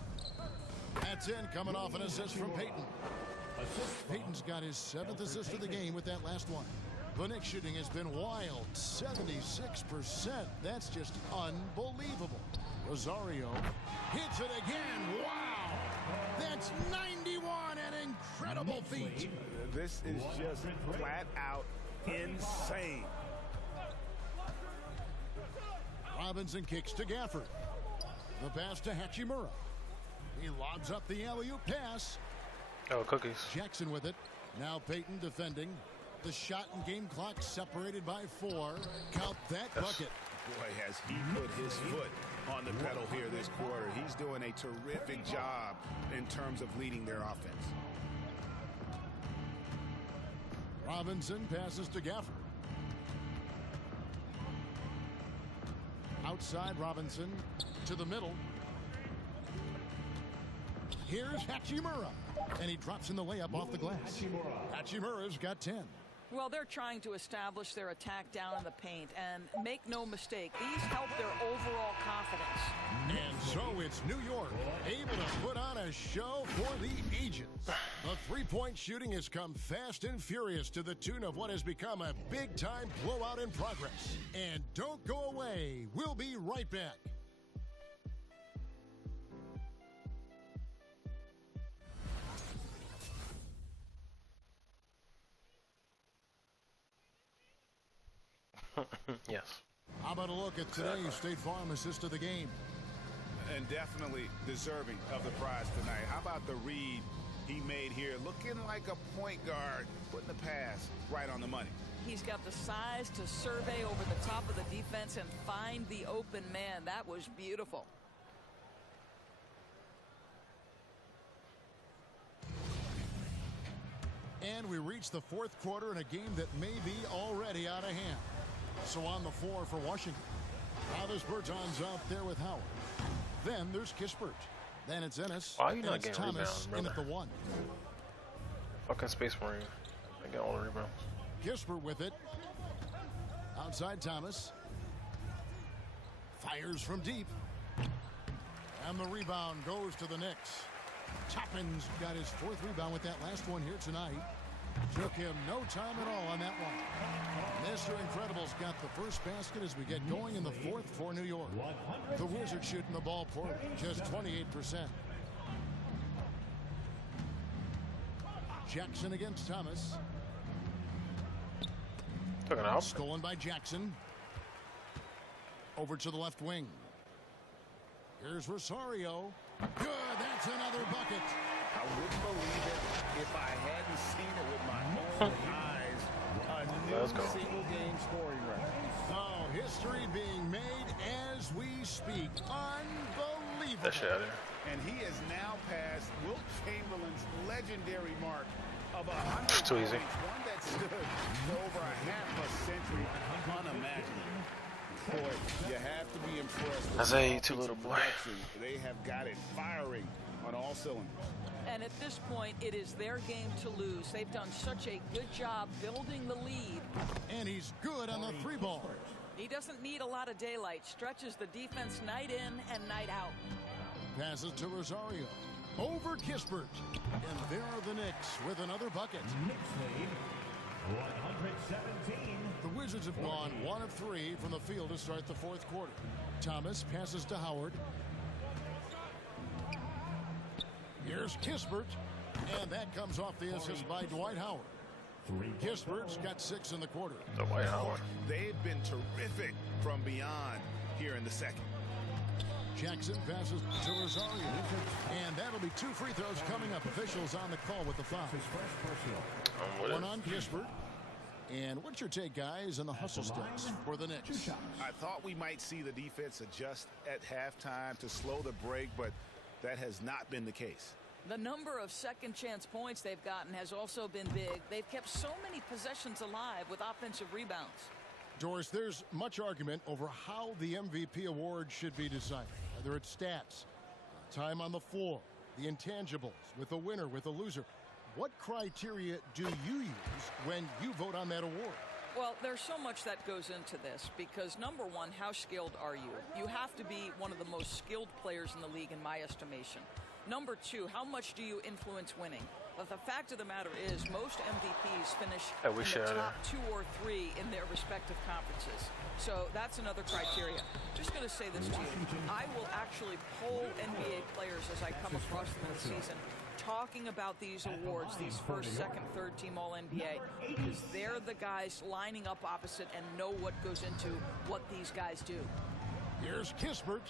That's in, coming off an assist from Peyton. Peyton's got his 7th assist of the game with that last one. The Knicks shooting has been wild, 76%. That's just unbelievable. Rosario hits it again. Wow! That's 91, an incredible feat. This is just flat out insane. Robinson kicks to Gafford. The pass to Hachimura. He lobs up the alley-oop pass. Oh, cookies. Jackson with it. Now Peyton defending. The shot and game clock separated by 4. Count that bucket. Boy, has he put his foot on the pedal here this quarter. He's doing a terrific job in terms of leading their offense. Robinson passes to Gafford. Outside Robinson to the middle. Here's Hachimura. And he drops in the layup off the glass. Hachimura's got 10. Well, they're trying to establish their attack down in the paint. And make no mistake, these help their overall confidence. And so it's New York, able to put on a show for the ages. The three-point shooting has come fast and furious to the tune of what has become a big-time blowout in progress. And don't go away. We'll be right back. Yes. How about a look at today's State Farm assist of the game? And definitely deserving of the prize tonight. How about the read he made here? Looking like a point guard, putting the pass right on the money. He's got the size to survey over the top of the defense and find the open man. That was beautiful. And we reach the fourth quarter in a game that may be already out of hand. So on the floor for Washington. Now there's Bertans out there with Howard. Then there's Kispert. Then it's Ennis. Why are you not getting Thomas rebounds, in at the 1. Fucking Space Marine. I get all the rebounds. Kispert with it. Outside Thomas. Fires from deep. And the rebound goes to the Knicks. Toppin's got his 4th rebound with that last one here tonight. Took him no time at all on that one. Mr. Incredible's got the first basket as we get going in the 4th for New York. The Wizards shooting the ball poorly, just 28%. Jackson against Thomas. Took it out. Stolen by Jackson. Over to the left wing. Here's Rosario. Good, that's another bucket. I wouldn't believe it if I hadn't seen it with my own eyes. A new single-game scoring record. Oh, history being made as we speak. Unbelievable. That shit out of here. And he has now passed Wilt Chamberlain's legendary mark of 100 Too easy. points, one that stood for over a half a century. Unimaginable. Boy, you have to be impressed with That's a too little boy. They have got it firing on all cylinders. And at this point, it is their game to lose. They've done such a good job building the lead. And he's good on the 3 ball. He doesn't need a lot of daylight. Stretches the defense night in and night out. Passes to Rosario. Over Kispert. And there are the Knicks with another bucket. Knicks lead 100 Number 17. The Wizards have gone 1 of 3 from the field to start the fourth quarter. Thomas passes to Howard. Here's Kispert, and that comes off the assist by Dwight Howard. Kispert's got 6 in the quarter. Dwight Howard. They've been terrific from beyond here in the second. Jackson passes to Rosario, and that'll be 2 free throws coming up. Officials on the call with the foul. One on Kispert. And what's your take, guys, on the hustle sticks for the Knicks? I thought we might see the defense adjust at halftime to slow the break, but that has not been the case. The number of second chance points they've gotten has also been big. They've kept so many possessions alive with offensive rebounds. Doris, there's much argument over how the MVP award should be decided, whether it's stats, time on the floor, the intangibles, with a winner, with a loser. What criteria do you use when you vote on that award? Well, there's so much that goes into this because, number one, how skilled are you? You have to be one of the most skilled players in the league, in my estimation. Number two, how much do you influence winning? But the fact of the matter is most MVPs finish in the top 2 or 3 in their respective conferences. So that's another criteria. Just going to say this to you. I will actually poll NBA players as I come across them in the season, talking about these awards, these first, second, third team All-NBA, because they're the guys lining up opposite and know what goes into what these guys do. Here's Kispert.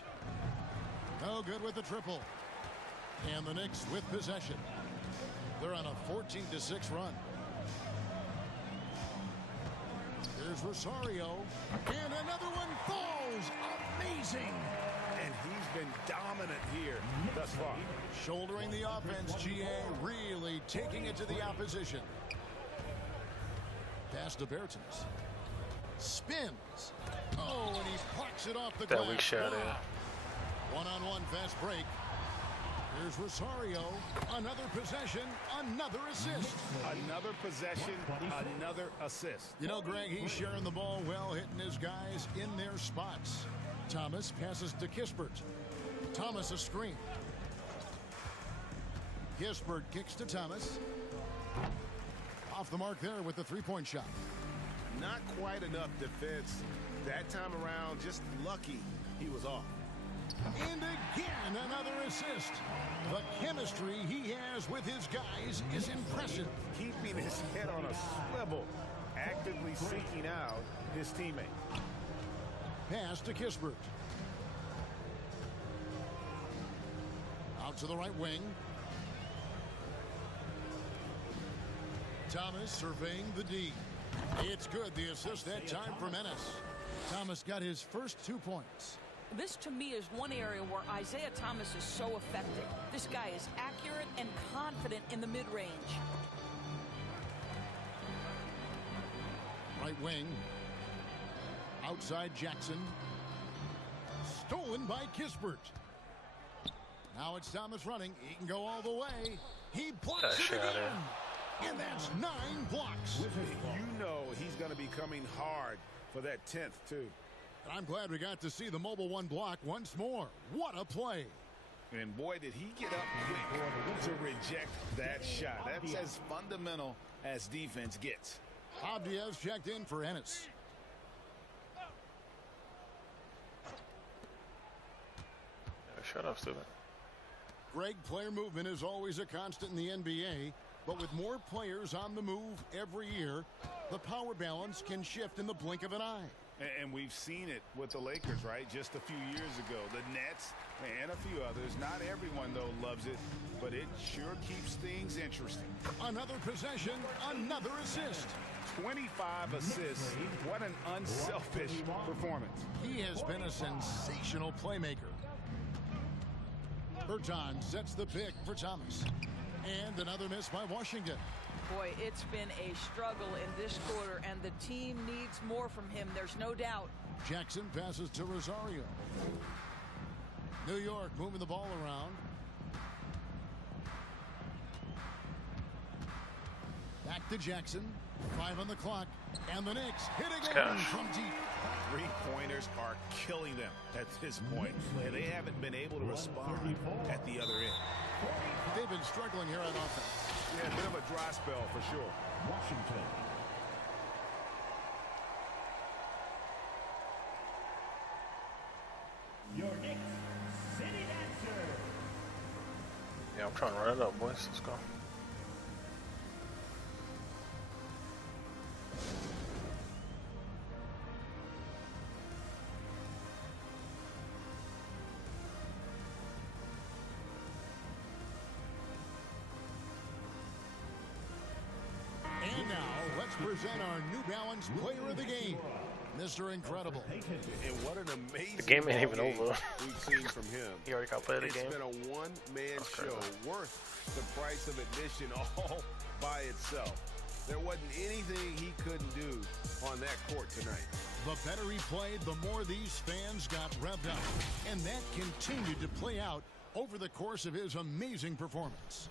No good with the triple. And the Knicks with possession. They're on a 14-6 run. Here's Rosario. And another one falls. Amazing. And he's been dominant here thus far. Shouldering the offense, GA really taking it to the opposition. Pass to Bertens. Spins. Oh, and he plucks it off the glass. That weak shot in. One-on-one fast break. Here's Rosario. Another possession, another assist. Another possession, another assist. You know, Greg, he's sharing the ball well, hitting his guys in their spots. Thomas passes to Kispert. Thomas a screen. Kispert kicks to Thomas. Off the mark there with the three-point shot. Not quite enough defense that time around. Just lucky he was off. And again, another assist. The chemistry he has with his guys is impressive. Keeping his head on a swivel, actively seeking out his teammate. Pass to Kispert. Out to the right wing. Thomas surveying the D. It's good, the assist that time for Menace. Thomas got his first 2 points. This, to me, is one area where Isaiah Thomas is so effective. This guy is accurate and confident in the mid-range. Right wing. Outside Jackson. Stolen by Kispert. Now it's Thomas running. He can go all the way. He blocks it again. And that's 9 blocks. You know he's going to be coming hard for that 10th, too. I'm glad we got to see the mobile one block once more. What a play. And boy, did he get up quick to reject that shot. That's as fundamental as defense gets. Abdias checked in for Ennis. Shut up, stupid. Greg, player movement is always a constant in the NBA, but with more players on the move every year, the power balance can shift in the blink of an eye. And we've seen it with the Lakers, right? Just a few years ago. The Nets and a few others. Not everyone, though, loves it, but it sure keeps things interesting. Another possession, another assist. 25 assists. What an unselfish performance. He has been a sensational playmaker. Berton sets the pick for Thomas. And another miss by Washington. Boy, it's been a struggle in this quarter, and the team needs more from him. There's no doubt. Jackson passes to Rosario. New York moving the ball around. Back to Jackson. 5 on the clock. And the Knicks hit again from deep. Three-pointers are killing them at this point, and they haven't been able to respond at the other end. They've been struggling here on offense. Yeah, a bit of a dry spell for sure. Washington. Yeah, I'm trying to run it up, boys. Let's go. And now, let's present our New Balance Player of the Game, Mr. Incredible. And what an amazing The game ain't even game over. we've seen from him. He already got played the game. It's been a one-man show worth the price of admission all by itself. There wasn't anything he couldn't do on that court tonight. The better he played, the more these fans got revved up. And that continued to play out over the course of his amazing performance.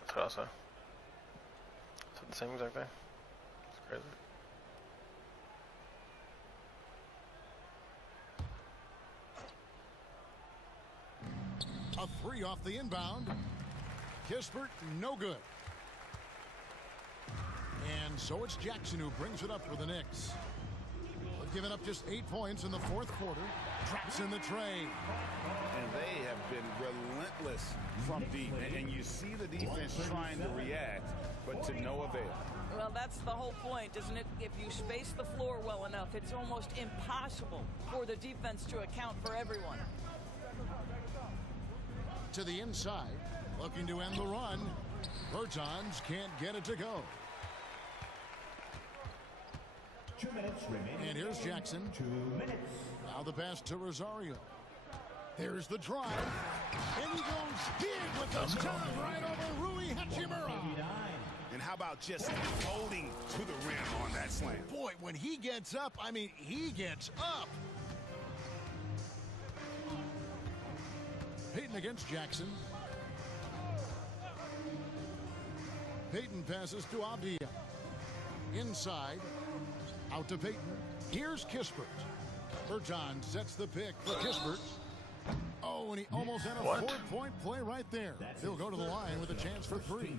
That's what I said. Is it the same exact thing? It's crazy. A three off the inbound. Kispert, no good. And so it's Jackson who brings it up for the Knicks. They've given up just 8 points in the fourth quarter. Drops in the tray. And they have been relentless from deep. And you see the defense trying to react, but to no avail. Well, that's the whole point, isn't it? If you space the floor well enough, it's almost impossible for the defense to account for everyone. To the inside, looking to end the run. Bertans can't get it to go. 2 minutes remaining. And here's Jackson. 2 minutes. Now the pass to Rosario. There's the drive. And he goes big with the shot right over Rui Hachimura. And how about just floating to the rim on that slam? Boy, when he gets up, I mean, he gets up. Payton against Jackson. Payton passes to Avdia. Inside. Out to Payton. Here's Kispert. Bertans sets the pick for Kispert. Oh, and he almost had a 4-point play right there. He'll go to the line with a chance for 3.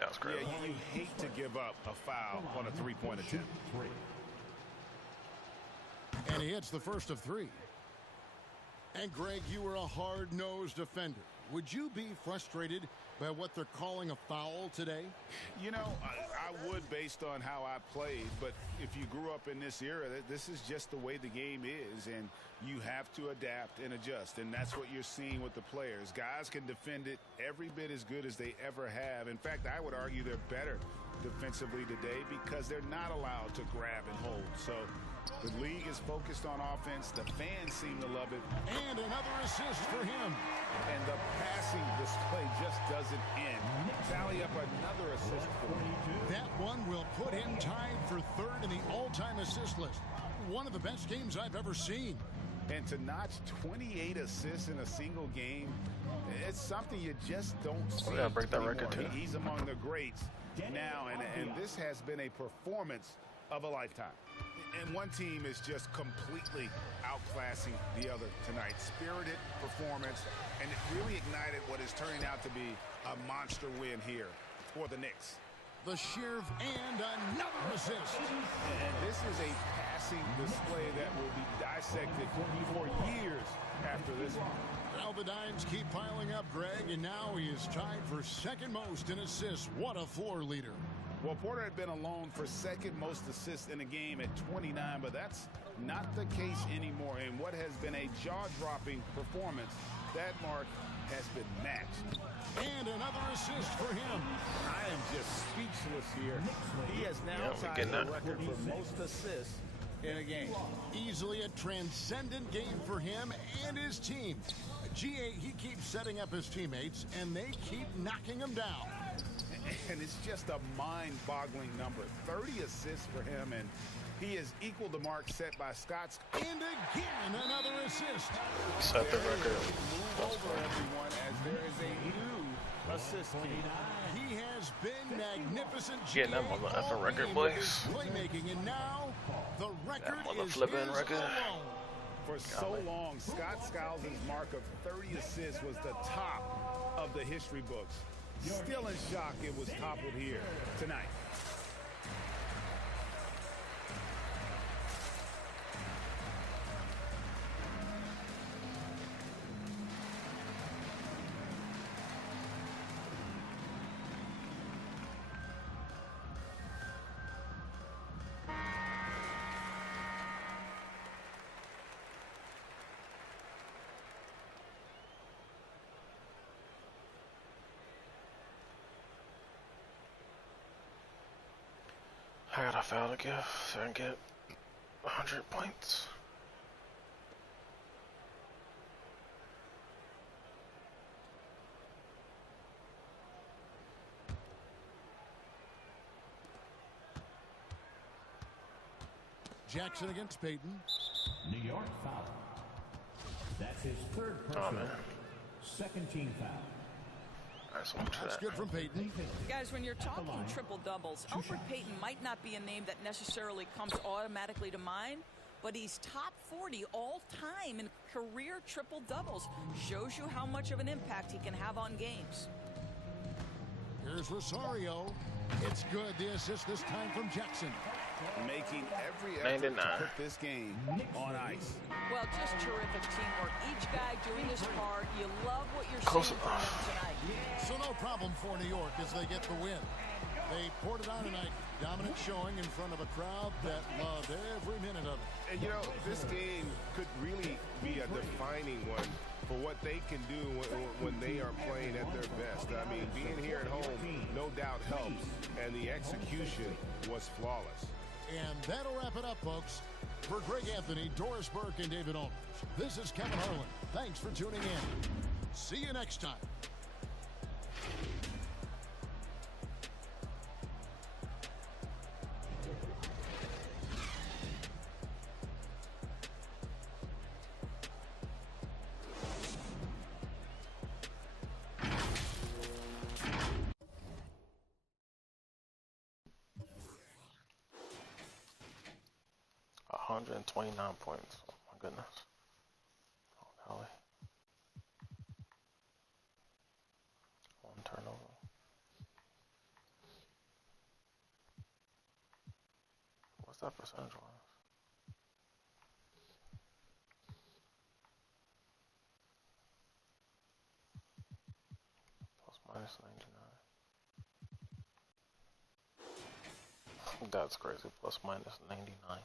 That was great. Yeah, you hate to give up a foul on a three-point attempt. And he hits the first of 3. And Greg, you were a hard-nosed defender. Would you be frustrated by what they're calling a foul today? You know, I would based on how I played, but if you grew up in this era, this is just the way the game is, and you have to adapt and adjust, and that's what you're seeing with the players. Guys can defend it every bit as good as they ever have. In fact, I would argue they're better defensively today because they're not allowed to grab and hold. So the league is focused on offense. The fans seem to love it. And another assist for him. And the passing display just doesn't end. Tally up another assist for him. That one will put him tied for 3rd in the all-time assist list. One of the best games I've ever seen. And to notch 28 assists in a single game, it's something you just don't see. We gotta break that record too. He's among the greats now, and this has been a performance of a lifetime. And one team is just completely outclassing the other tonight. Spirited performance, and it really ignited what is turning out to be a monster win here for the Knicks. The Sheriff and another assist. And this is a passing display that will be dissected for years after this one. Now the dimes keep piling up, Greg, and now he is tied for 2nd most in assists. What a floor leader. Well, Porter had been alone for 2nd most assists in a game at 29, but that's not the case anymore. And what has been a jaw-dropping performance, that mark has been matched. And another assist for him. I am just speechless here. He has now tied the record for most assists in a game. Easily a transcendent game for him and his team. GA, he keeps setting up his teammates, and they keep knocking him down. And it's just a mind-boggling number. 30 assists for him, and he has equaled the mark set by Scott's. And again, another assist. Set the record. Move over, everyone, as there is a new assist king. He has been magnificent. Getting that mother record, boys. Playmaking, and now the record is flipping record. For so long, Scott Skiles' mark of 30 assists was the top of the history books. Still in shock it was toppled here tonight. foul to give so I can get 100 points. Jackson against Peyton. New York foul. That's his third personal. Second team foul. That's good from Peyton. Guys, when you're talking triple doubles, Elfrid Payton might not be a name that necessarily comes automatically to mind, but he's top 40 all time in career triple doubles. Shows you how much of an impact he can have on games. Here's Rosario. It's good. The assist this time from Jackson. Making every effort to put this game on ice. Well, just terrific teamwork. Each guy doing his part. You love what you're seeing from them tonight. So no problem for New York as they get the win. They poured it on tonight. Dominant showing in front of a crowd that loved every minute of it. And you know, this game could really be a defining one for what they can do when they are playing at their best. I mean, being here at home no doubt helps, and the execution was flawless. And that'll wrap it up, folks. For Greg Anthony, Doris Burke, and David Owners, this is Kevin Harlan. Thanks for tuning in. See you next time. $129 points. Oh my goodness. Oh golly. One turnover. What's that percentage wise? Plus minus 99. That's crazy. Plus minus 99.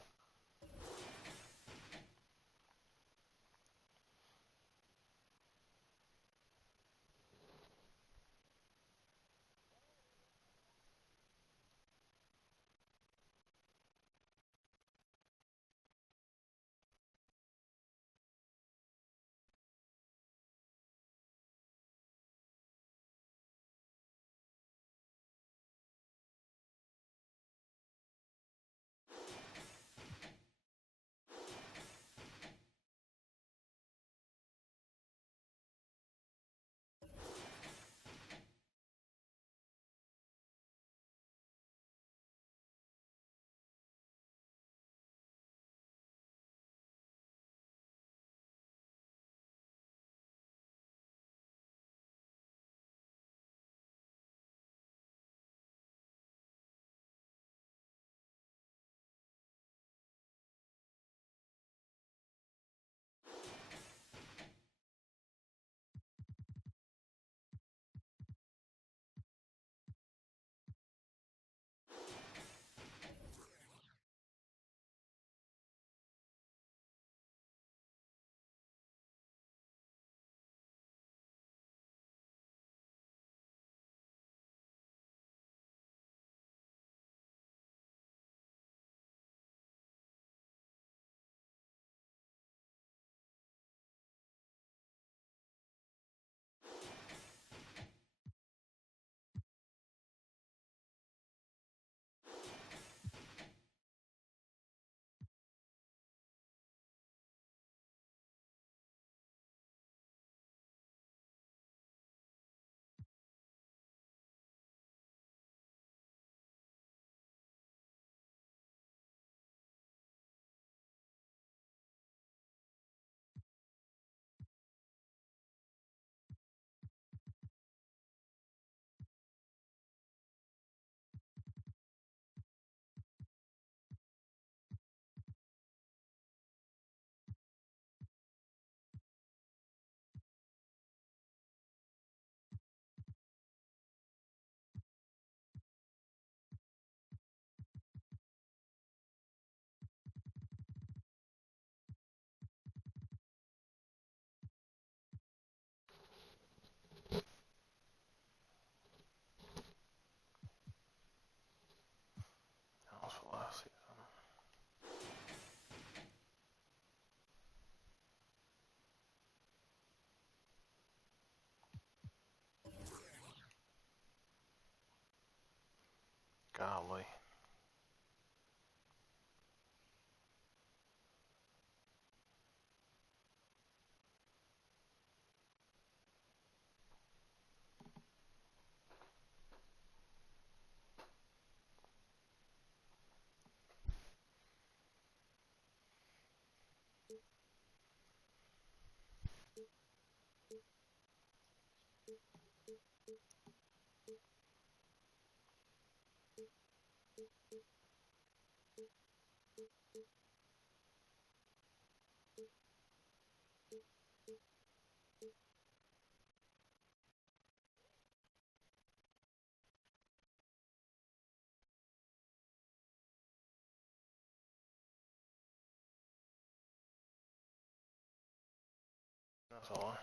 That's all.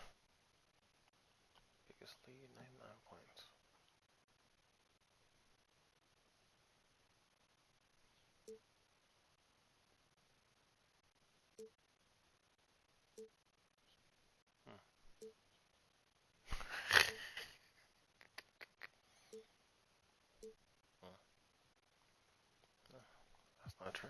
Biggest lead, 99 points. That's not true.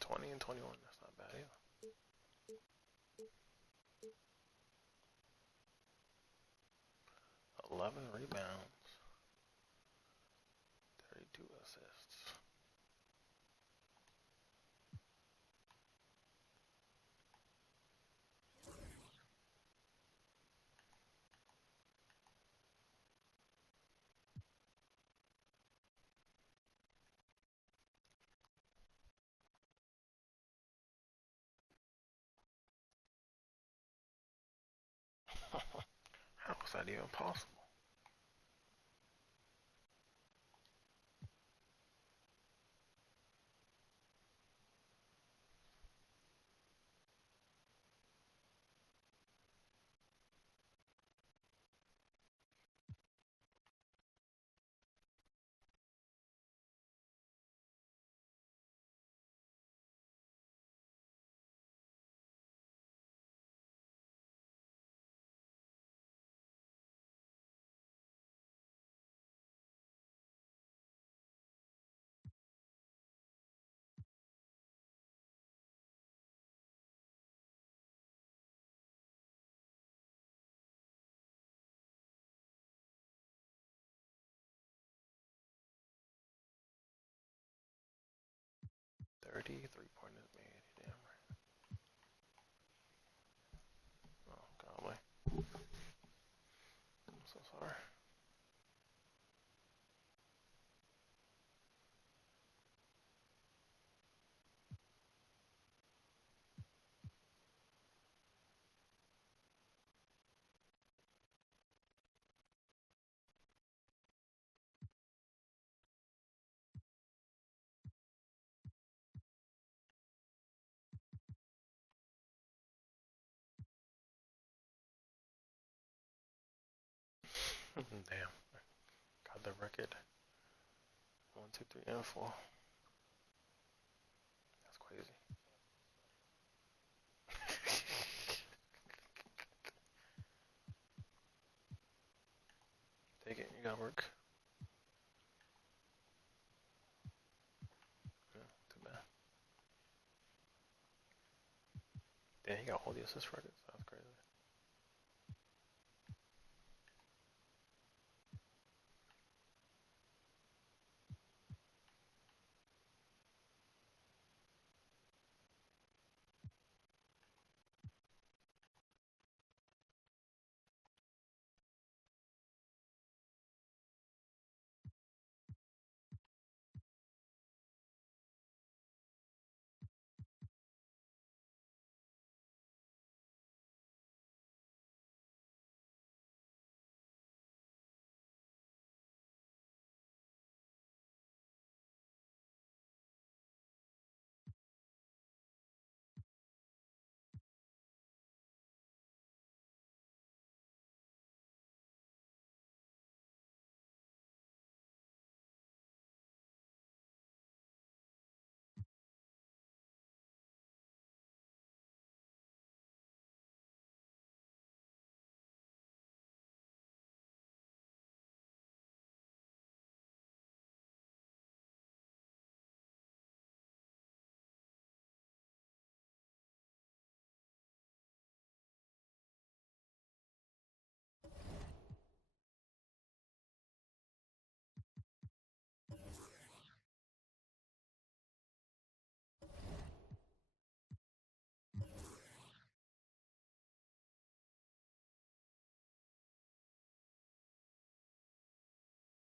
20 and 21, that's not bad either. 11 rebounds, 32 assists. How was that even possible? Three-point is made. Damn right. Oh, golly. I'm so sorry. Damn. Got the record. 1, 2, 3, and 4. That's crazy. Take it, you gotta work. Yeah, too bad. Damn, he got all the assist records. That's crazy.